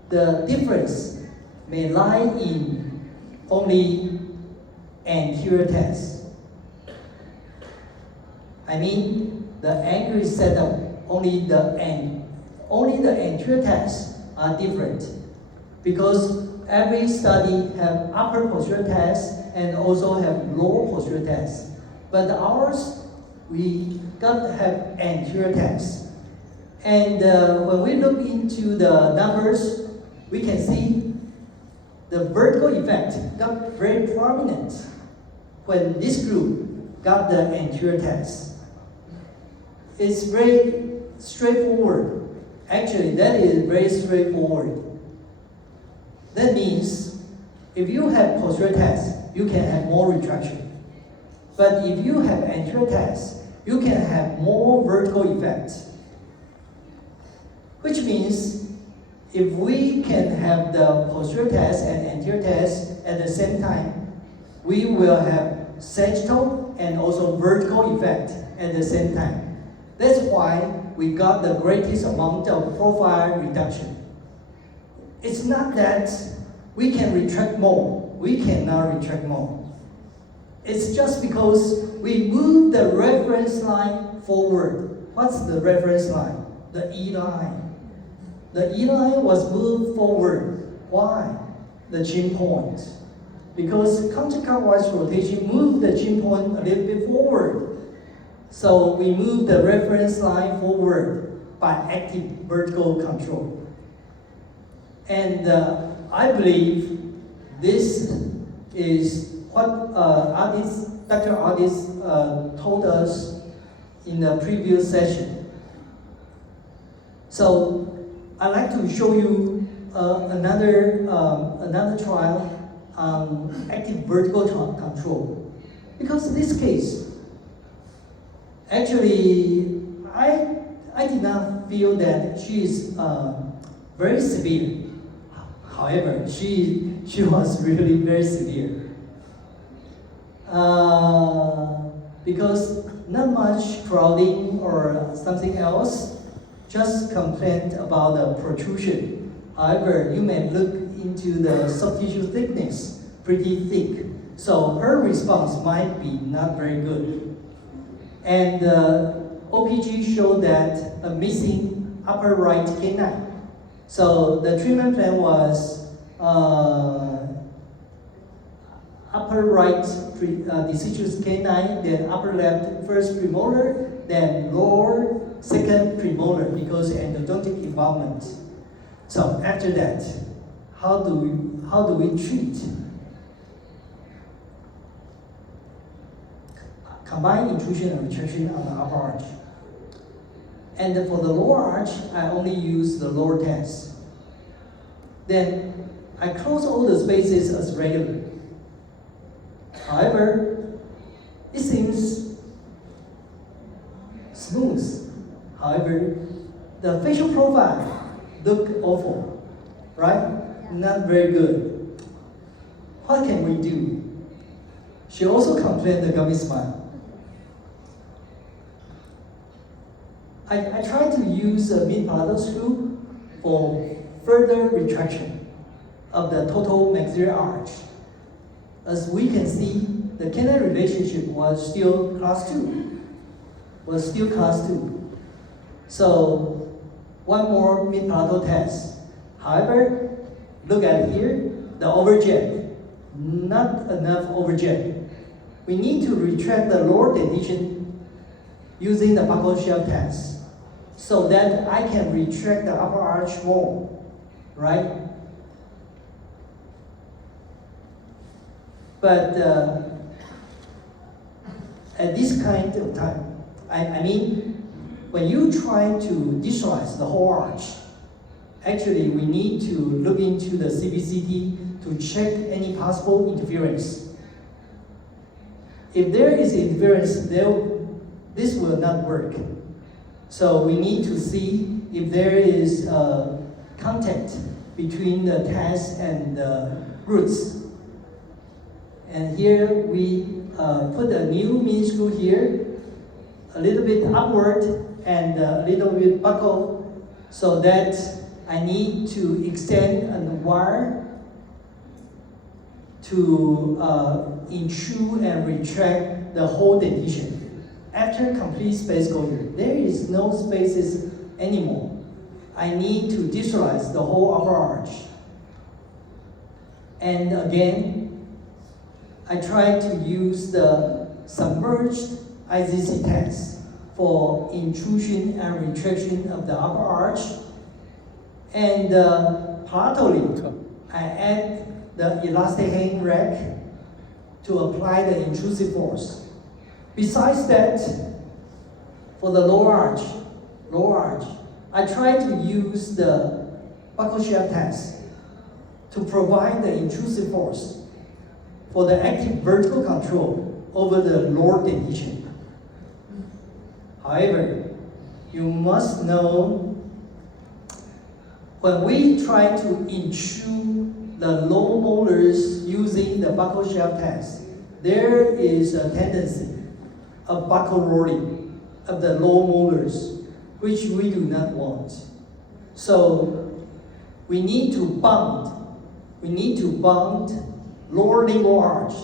the difference may lie in only anterior test. I mean, the angle setup, only the anterior tests are different, because every study have upper posterior test and also have lower posterior test. But ours, we got to have anterior test. And when we look into the numbers, we can see the vertical effect got very prominent when this group got the anterior test. It's very straightforward. Actually, that is very straightforward. That means if you have posterior test, you can have more retraction. But if you have anterior test, you can have more vertical effect. Which means if we can have the posterior test and anterior test at the same time, we will have sagittal and also vertical effect at the same time. That's why we got the greatest amount of profile reduction. It's not that we can retract more. We cannot retract more. It's just because we move the reference line forward. What's the reference line? The E line. The E line was moved forward. Why? The chin point. Because counterclockwise rotation moved the chin point a little bit forward. So we move the reference line forward by active vertical control. And I believe this is what Dr. Addis told us in the previous session. So I'd like to show you another trial on active vertical control. Because in this case, actually, I did not feel that she is very severe. However, she was really very severe. Because not much crowding or something else, just complained about the protrusion. However, you may look into the soft tissue thickness, pretty thick. So her response might be not very good. And OPG showed that a missing upper right canine. So the treatment plan was upper right deciduous canine, then upper left first premolar, then lower second premolar because endodontic involvement. So after that, how do we treat? Combined intrusion and retraction on the upper arch. And for the lower arch, I only use the lower test. Then I close all the spaces as regular. However, it seems smooth. However, the facial profile look awful, right? Not very good. What can we do? She also complained the gummy smile. I tried to use a mid-palatal screw for further retraction of the total maxillary arch. As we can see, the canal relationship was still class 2. So one more mid-palatal test. However, look at here, the overjet. Not enough overjet. We need to retract the lower dentition using the buccal shelf test so that I can retract the upper arch more, right? But at this kind of time, I mean, when you try to digitalize the whole arch, actually we need to look into the CBCT to check any possible interference. If there is interference, this will not work. So we need to see if there is contact between the test and the roots. And here we put a new mini screw here, a little bit upward and a little bit buckle, so that I need to extend a wire to intrude and retract the whole dentition. After complete space closure, there is no spaces anymore. I need to digitalize the whole upper arch. And again, I try to use the submerged IZC test for intrusion and retraction of the upper arch. And palatally, I add the elastic hang rack to apply the intrusive force. Besides that, for the lower arch, I try to use the buccal shelf test to provide the intrusive force for the active vertical control over the lower dentition. However, you must know when we try to intrude the low molars using the buccal shelf test, there is a tendency of buccal rolling of the low molars, which we do not want. So we need to bond lower lingual arch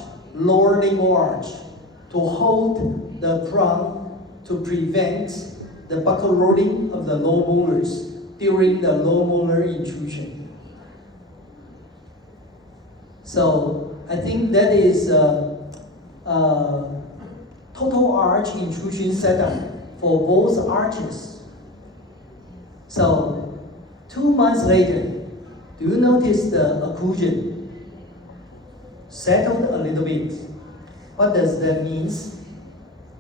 to hold the crown to prevent the buccal rolling of the low molars during the low molar intrusion. So I think that is total arch intrusion setup for both arches. So 2 months later, do you notice the occlusion settled a little bit? What does that mean?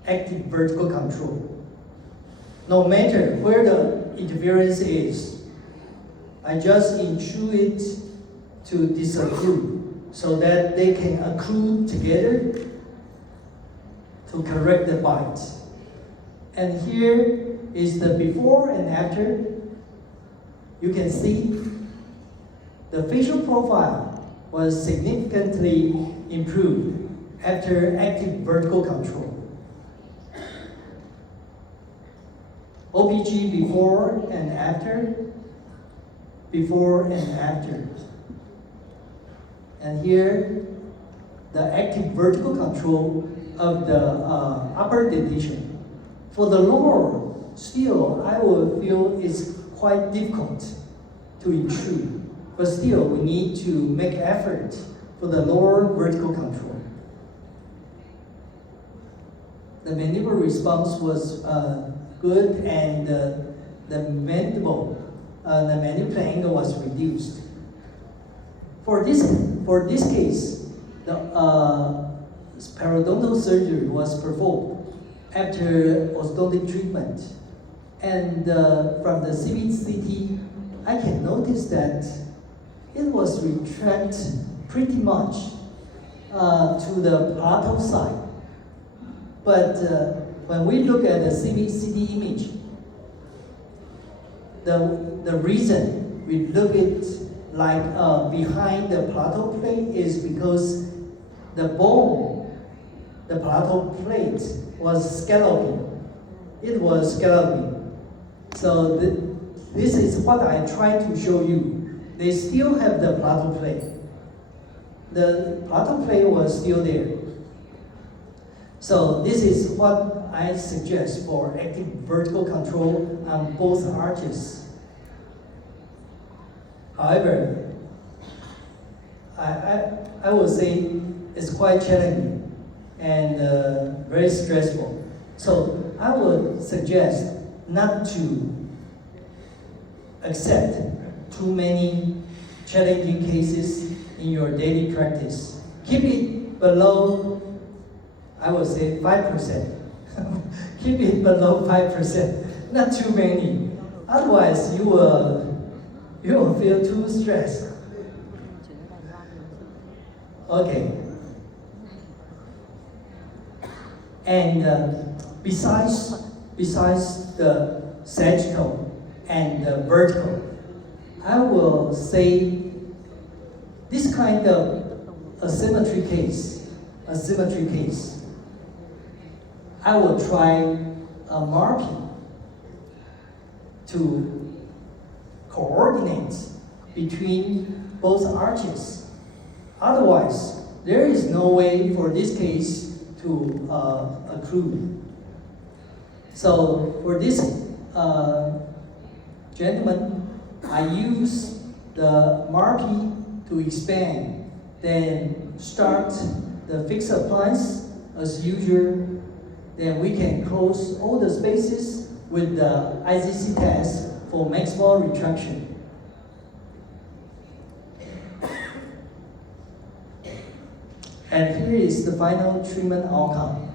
Active vertical control. No matter where the interference is, I just intrude it to disocclude so that they can occlude together to correct the bite. And here is the before and after. You can see the facial profile was significantly improved after active vertical control. OPG before and after. And here, the active vertical control of the upper dentition. For the lower, still, I will feel it's quite difficult to intrude. But still, we need to make effort for the lower vertical control. The mandible response was good, and the mandible angle was reduced. For this case, the periodontal surgery was performed after orthodontic treatment, and from the CBCT, I can notice that it was retracted pretty much to the palatal side. But when we look at the CBCT image, the reason we look at like behind the palatal plate is because the bone, the palatal plate was scalloping. It was scalloping. So this is what I try to show you. they still have the plateau plate. The plateau plate was still there. So this is what I suggest for active vertical control on both arches. However, I would say it's quite challenging and very stressful. So I would suggest not to accept too many challenging cases in your daily practice. Keep it below, I would say 5%. Keep it below 5%, not too many. Otherwise, you will feel too stressed. Okay. And besides the sagittal and the vertical, I will say this kind of asymmetry case, I will try a marking to coordinate between both arches. Otherwise, there is no way for this case to accrue. So for this gentleman, I use the marquee to expand, then start the fixed appliance as usual. Then we can close all the spaces with the ICC test for maximal retraction. And here is the final treatment outcome.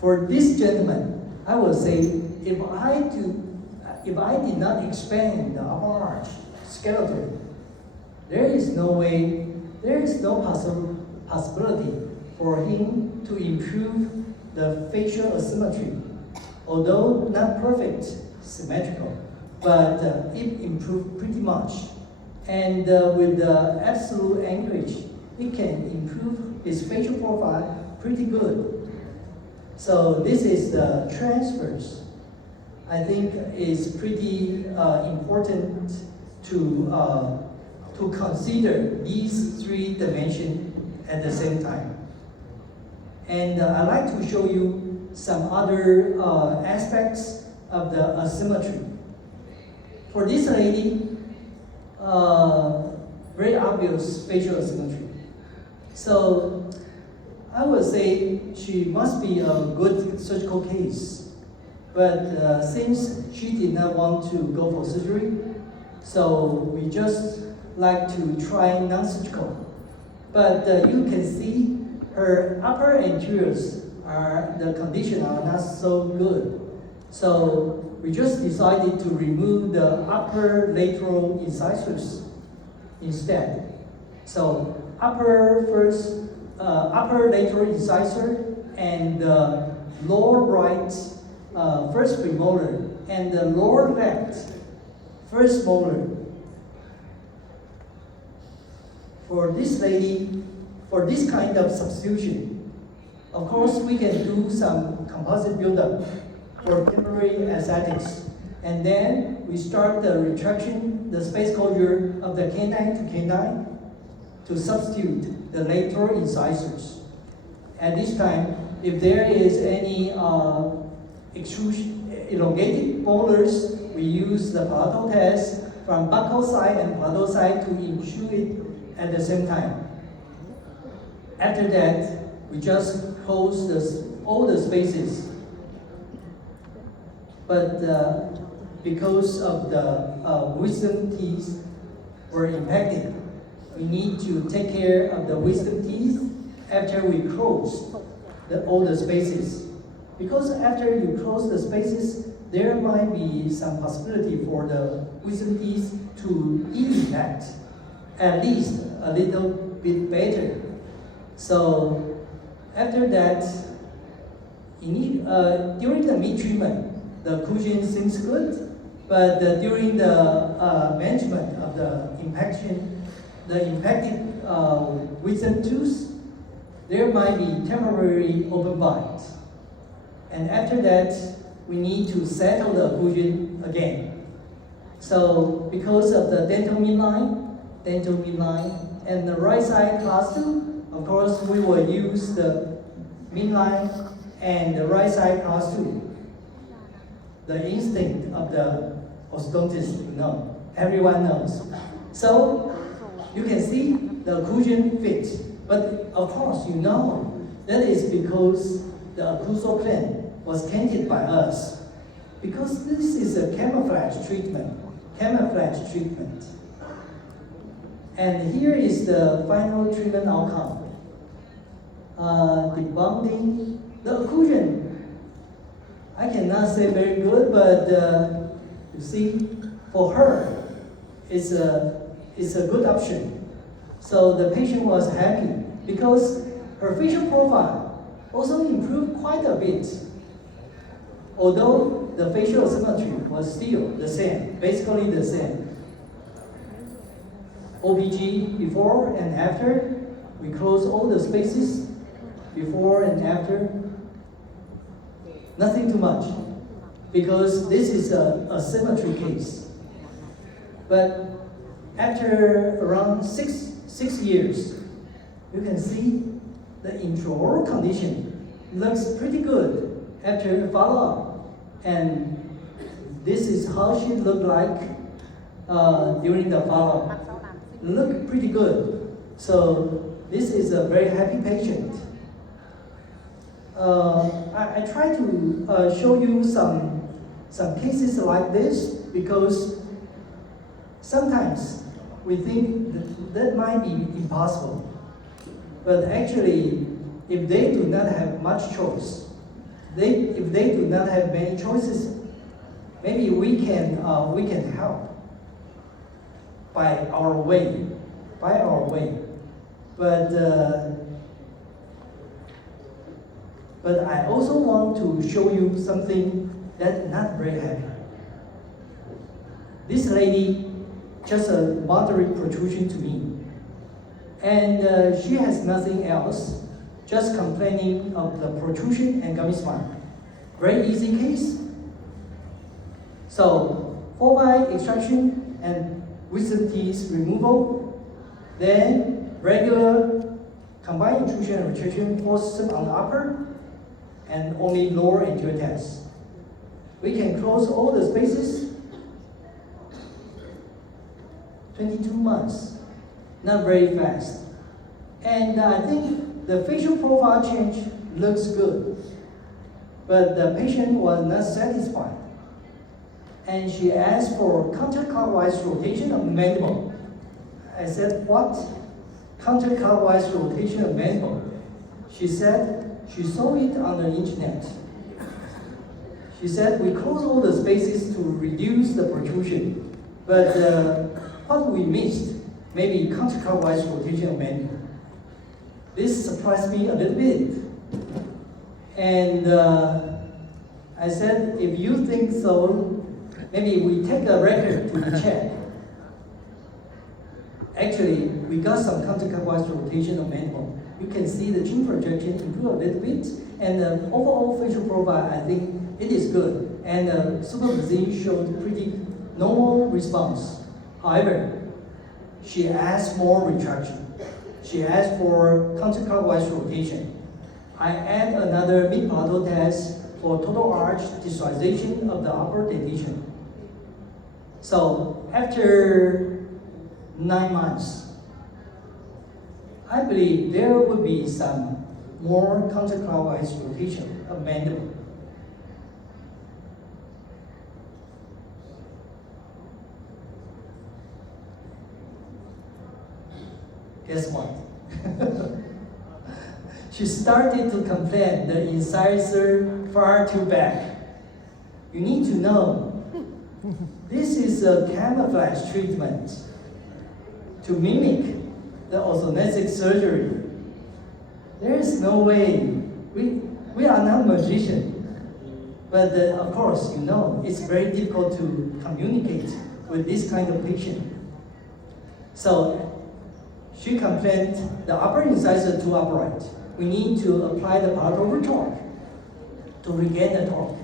For this gentleman, I will say if I did not expand the upper arch skeleton, there is no possibility for him to improve the facial asymmetry. Although not perfect, symmetrical, but it improved pretty much. And with the absolute anchorage, it can improve his facial profile pretty good. So this is the transfers. I think is pretty important to consider these three dimensions at the same time. And I'd like to show you some other aspects of the asymmetry. For this lady, very obvious facial asymmetry. So I would say she must be a good surgical case. But since she did not want to go for surgery, so we just like to try non-surgical. But you can see her upper anteriors the condition are not so good. So we just decided to remove the upper lateral incisors instead. So upper lateral incisor and the lower right first premolar and the lower left first molar. For this lady, for this kind of substitution, of course we can do some composite buildup for temporary aesthetics. And then we start the retraction, the space closure of the canine to canine to substitute the lateral incisors. At this time, if there is any elongated molars, we use the palatal test from buccal side and palatal side to ensure it at the same time. After that, we just close all the spaces. But because of the wisdom teeth were impacted, we need to take care of the wisdom teeth after we close all the spaces. Because after you close the spaces, there might be some possibility for the wisdom teeth to impact at least a little bit better. So after that, during the mid-treatment, the occlusion seems good, but during the management of the impacted wisdom tooth, there might be temporary open bite. And after that, we need to settle the occlusion again. So because of the dental midline dental midline. And the right side class 2, of course, we will use the midline and the right side class 2. The instinct of the orthodontist, everyone knows. So you can see the occlusion fits. But of course, that is because the occlusal plane was canted by us. Because this is a camouflage treatment. And here is the final treatment outcome. Debonding, the occlusion, I cannot say very good, but you see, for her, it's a good option. So the patient was happy because her facial profile also improved quite a bit. Although the facial symmetry was still the same, basically the same. OBG before and after, we close all the spaces before and after. Nothing too much, because this is a symmetry case. But after around six years, you can see the intraoral condition looks pretty good after the follow-up. And this is how she looked like during the follow-up. Look pretty good. So this is a very happy patient. I try to show you some cases like this because sometimes we think that might be impossible. But actually, if they do not have much choice, if they do not have many choices, maybe we can help by our way. But I also want to show you something that's not very happy. This lady, just a moderate protrusion to me. And she has nothing else, just complaining of the protrusion and gummy smile. Very easy case. So, 4x extraction and wisdom teeth removal, then regular combined intrusion and retraction, 4 system on the upper, and only lower anterior test. We can close all the spaces. 22 months, not very fast. And I think the facial profile change looks good, but the patient was not satisfied. And she asked for counterclockwise rotation of mandible. I said, what? Counterclockwise rotation of mandible? She said, she saw it on the internet. She said, we close all the spaces to reduce the protrusion. But what we missed, maybe counterclockwise rotation of mandible. This surprised me a little bit. And I said, if you think so, maybe we take a record to check. Actually, we got some counterclockwise rotation of mandible. You can see the chin projection improve a little bit, and the overall facial profile, I think it is good. And supervision showed pretty normal response. However, she asked more retraction. She asked for counterclockwise rotation. I add another mid-palatal test for total arch digitalization of the upper dentition. So after 9 months, I believe there will be some more counterclockwise rotation of mandible. Guess what? She started to complain the incisor far too back. You need to know, this is a camouflage treatment to mimic the orthodontic surgery. There is no way. We are not magicians. But of course, it's very difficult to communicate with this kind of patient. So she complained the upper incisor too upright. We need to apply the palatal torque to regain the torque.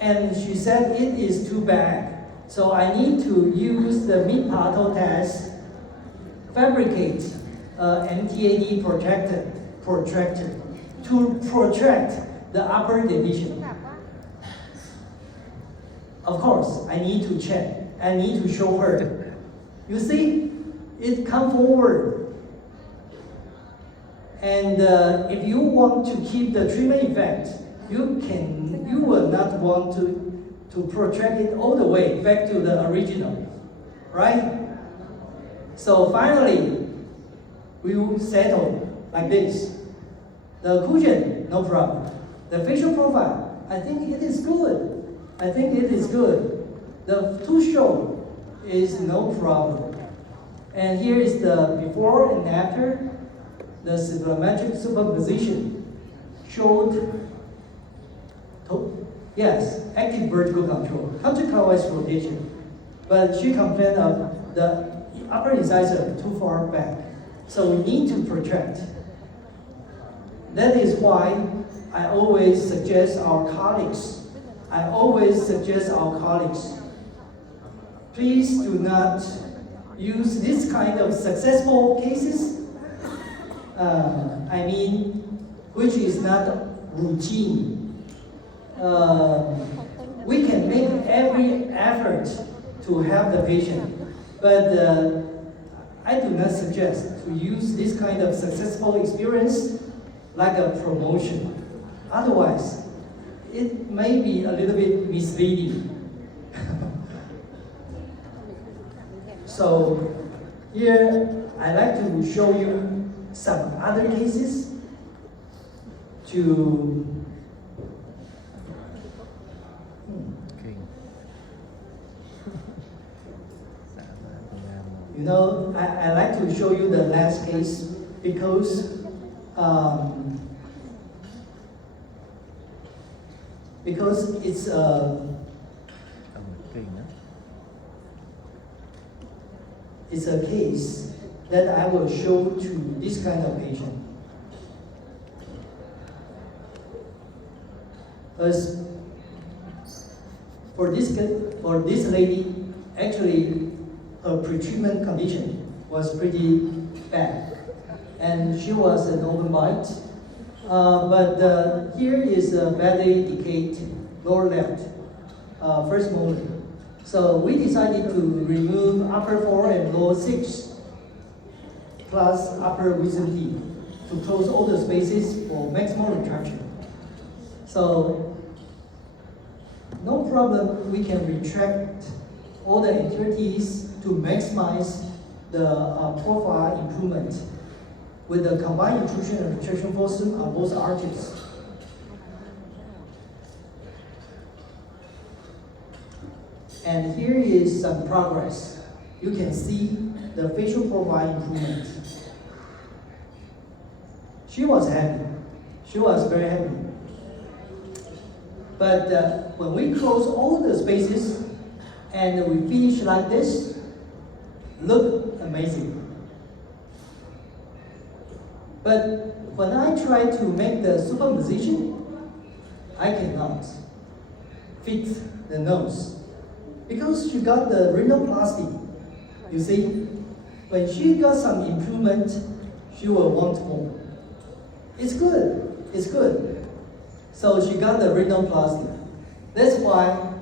And she said it is too bad. So I need to use the mid-palatal test fabricate MTAD protractor to protract the upper division. Of course, I need to check. I need to show her. You see, it comes forward. And if you want to keep the treatment effect, you will not want to protract it all the way back to the original, right? So finally, we will settle like this. The occlusion, no problem. The facial profile, I think it is good. I think it is good. The tooth show is no problem. And here is the before and after. The cyclometric superposition showed, yes, active vertical control, counterclockwise rotation. But she complained of the upper incisor too far back. So we need to protract. That is why I always suggest our colleagues, please do not use this kind of successful cases, which is not routine. We can make every effort to help the patient, but I do not suggest to use this kind of successful experience like a promotion. Otherwise, it may be a little bit misleading. So here, I like to show you some other cases to I like to show you the last case because it's a case that I will show to this kind of patient. As for this lady, actually her pre-treatment condition was pretty bad, and she was an open bite. But here is a badly decayed lower left first molar. So we decided to remove upper 4 and lower 6 plus upper wisdom teeth to close all the spaces for maximal retraction. So no problem, we can retract all the anterior teeth to maximize the profile improvement with the combined intrusion and retraction force on both arches. And here is some progress. You can see the facial profile improvement. She was happy. She was very happy. But when we close all the spaces and we finish like this, look amazing. But when I try to make the superposition, I cannot fit the nose because she got the rhinoplasty. You see, when she got some improvement, she will want more. It's good, it's good. So she got the rhinoplasty. That's why,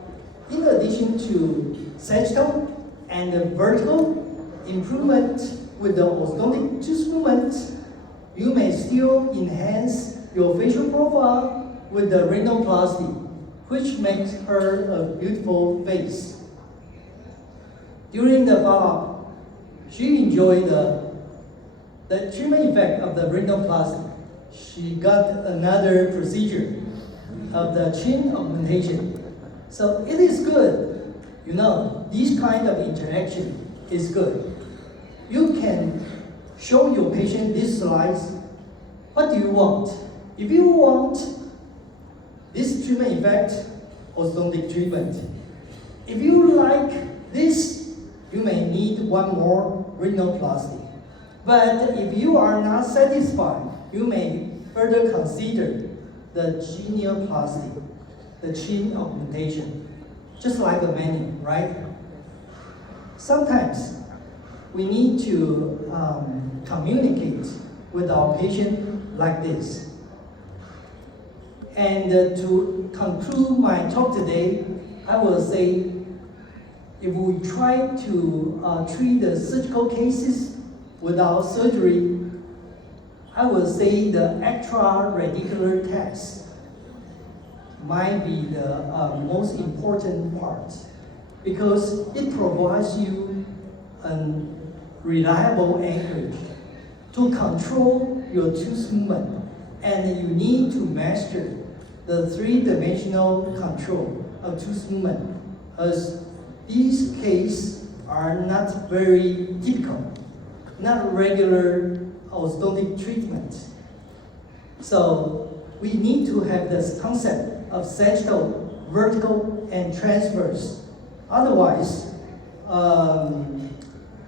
in addition to sagittal and the vertical improvement with the orthodontic tooth movement, you may still enhance your facial profile with the rhinoplasty, which makes her a beautiful face. During the follow-up, she enjoyed the treatment effect of the rhinoplasty. She got another procedure of the chin augmentation. So it is good. You know, this kind of interaction is good. You can show your patient these slides. What do you want? If you want this treatment effect, orthodontic treatment. If you like this, you may need one more rhinoplasty. But if you are not satisfied, you may further consider the genioplasty, the chin augmentation, just like a menu, right? Sometimes we need to communicate with our patient like this. And to conclude my talk today, I will say, if we try to treat the surgical cases without surgery, I will say the extraradicular test might be the most important part, because it provides you a reliable anchorage to control your tooth movement, and you need to master the three-dimensional control of tooth movement, as these cases are not very typical, not regular orthodontic treatment. So we need to have this concept of sagittal, vertical, and transverse. Otherwise,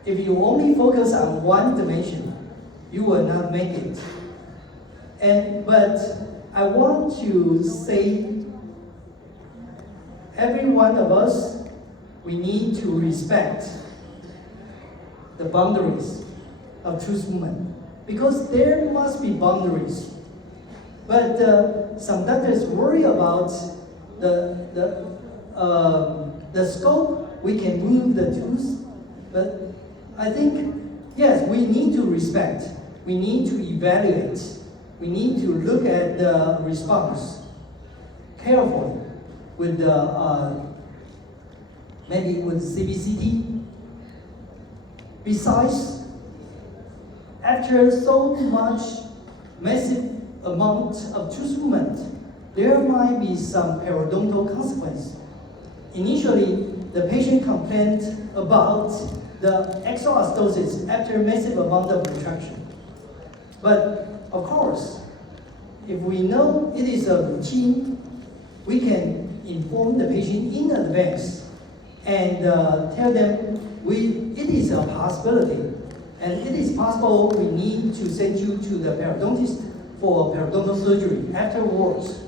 if you only focus on one dimension, you will not make it. But I want to say, every one of us, we need to respect the boundaries of tooth movement, because there must be boundaries. But some doctors worry about the scope. We can move the tooth, but I think, yes, we need to respect. We need to evaluate. We need to look at the response carefully with the maybe with CBCT. Besides, after so much massive amount of tooth movement, there might be some periodontal consequence. Initially, the patient complained about the exoastosis after massive amount of retraction. But of course, if we know it is a routine, we can inform the patient in advance and tell them it is a possibility, and it is possible we need to send you to the periodontist for periodontal surgery afterwards.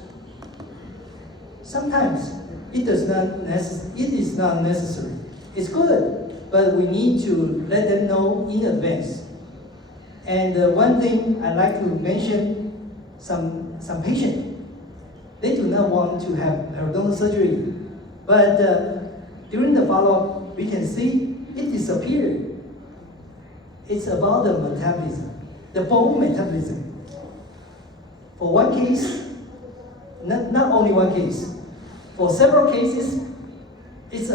Sometimes it is not necessary. It's good, but we need to let them know in advance. And one thing I'd like to mention, some patient, they do not want to have periodontal surgery, but during the follow-up, we can see it disappeared. It's about the metabolism, the bone metabolism. For one case, not only one case, for several cases, it's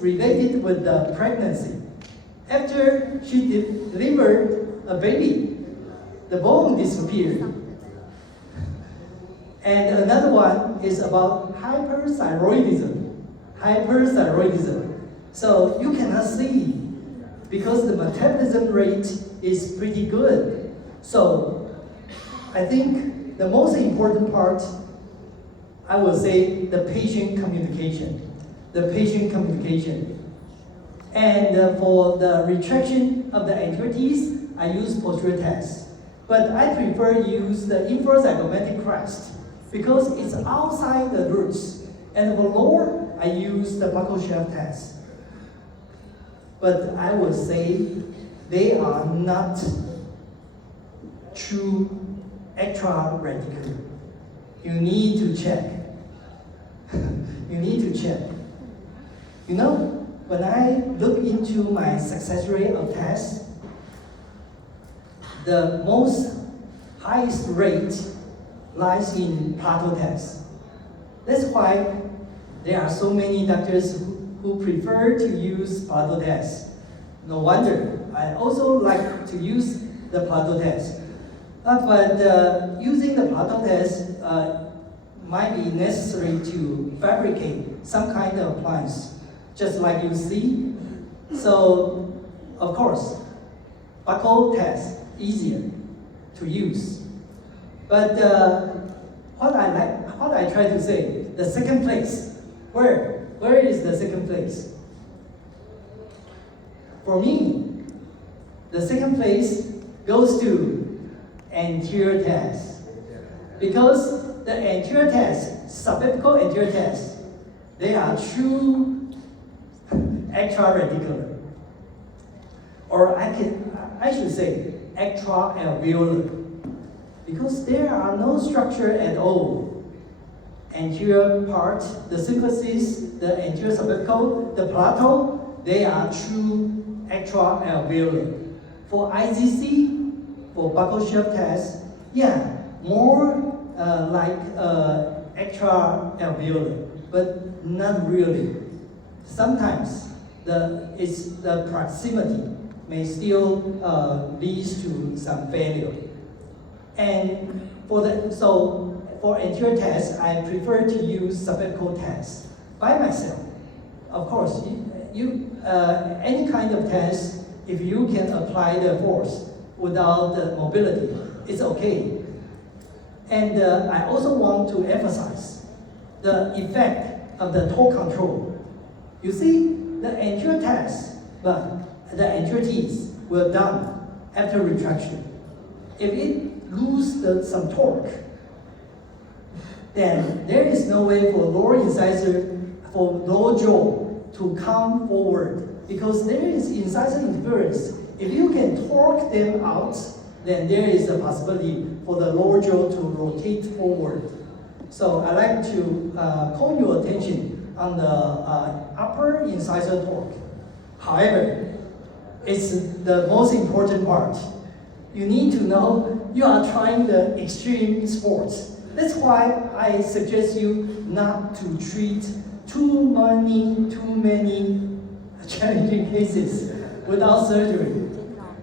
related with the pregnancy. After she delivered a baby, the bone disappeared. And another one is about hyperthyroidism. So you cannot see because the metabolism rate is pretty good. So I think the most important part, I will say, the patient communication. And for the retraction of the anterior teeth, I use posterior test. But I prefer use the infrazygomatic crest because it's outside the roots. And for lower, I use the buccal shelf test. But I would say they are not true extra-radical. You need to check. You know, when I look into my success rate of tests, the most highest rate lies in plateau tests. That's why there are so many doctors who prefer to use plateau tests. No wonder. I also like to use the plateau test. But using the plateau test might be necessary to fabricate some kind of appliance, just like you see. So, of course, buccal test easier to use. But what I try to say, the second place, where is the second place? For me, the second place goes to anterior test, because the anterior test, subapical anterior test, they are true extra-radicular. or I should say extra-alveolar, because there are no structure at all. Anterior part, the symphysis, the anterior subapical, the palatal, they are true extra-alveolar. For ICC, for buccal shelf test, yeah, more like extra-alveolar, but not really. Sometimes the proximity may still lead to some failure. And for anterior test, I prefer to use subapical test by myself. Of course, any kind of test, if you can apply the force without the mobility, it's okay. And I also want to emphasize the effect of the torque control. You see, the anterior test, but the anterior teeth will done after retraction. If it loses some torque, then there is no way for lower incisor, for lower jaw to come forward, because there is incisor interference. If you can torque them out, then there is a possibility for the lower jaw to rotate forward. So I like to call your attention on the upper incisor torque. However, it's the most important part. You need to know you are trying the extreme sports. That's why I suggest you not to treat too many challenging cases without surgery.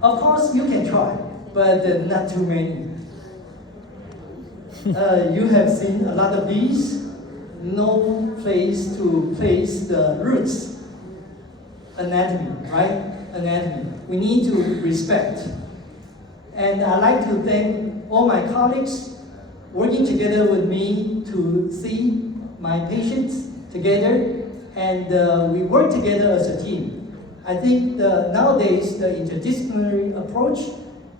Of course, you can try, but not too many. You have seen a lot of these. No place to place the roots. Anatomy, right? Anatomy. We need to respect. And I'd like to thank all my colleagues working together with me to see my patients together, and we work together as a team. I think nowadays the interdisciplinary approach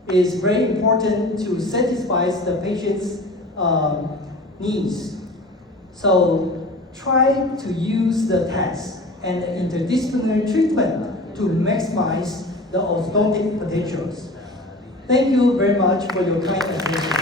is very important to satisfy the patient's needs. So try to use the test and the interdisciplinary treatment to maximize the orthodontic potentials. Thank you very much for your kind attention.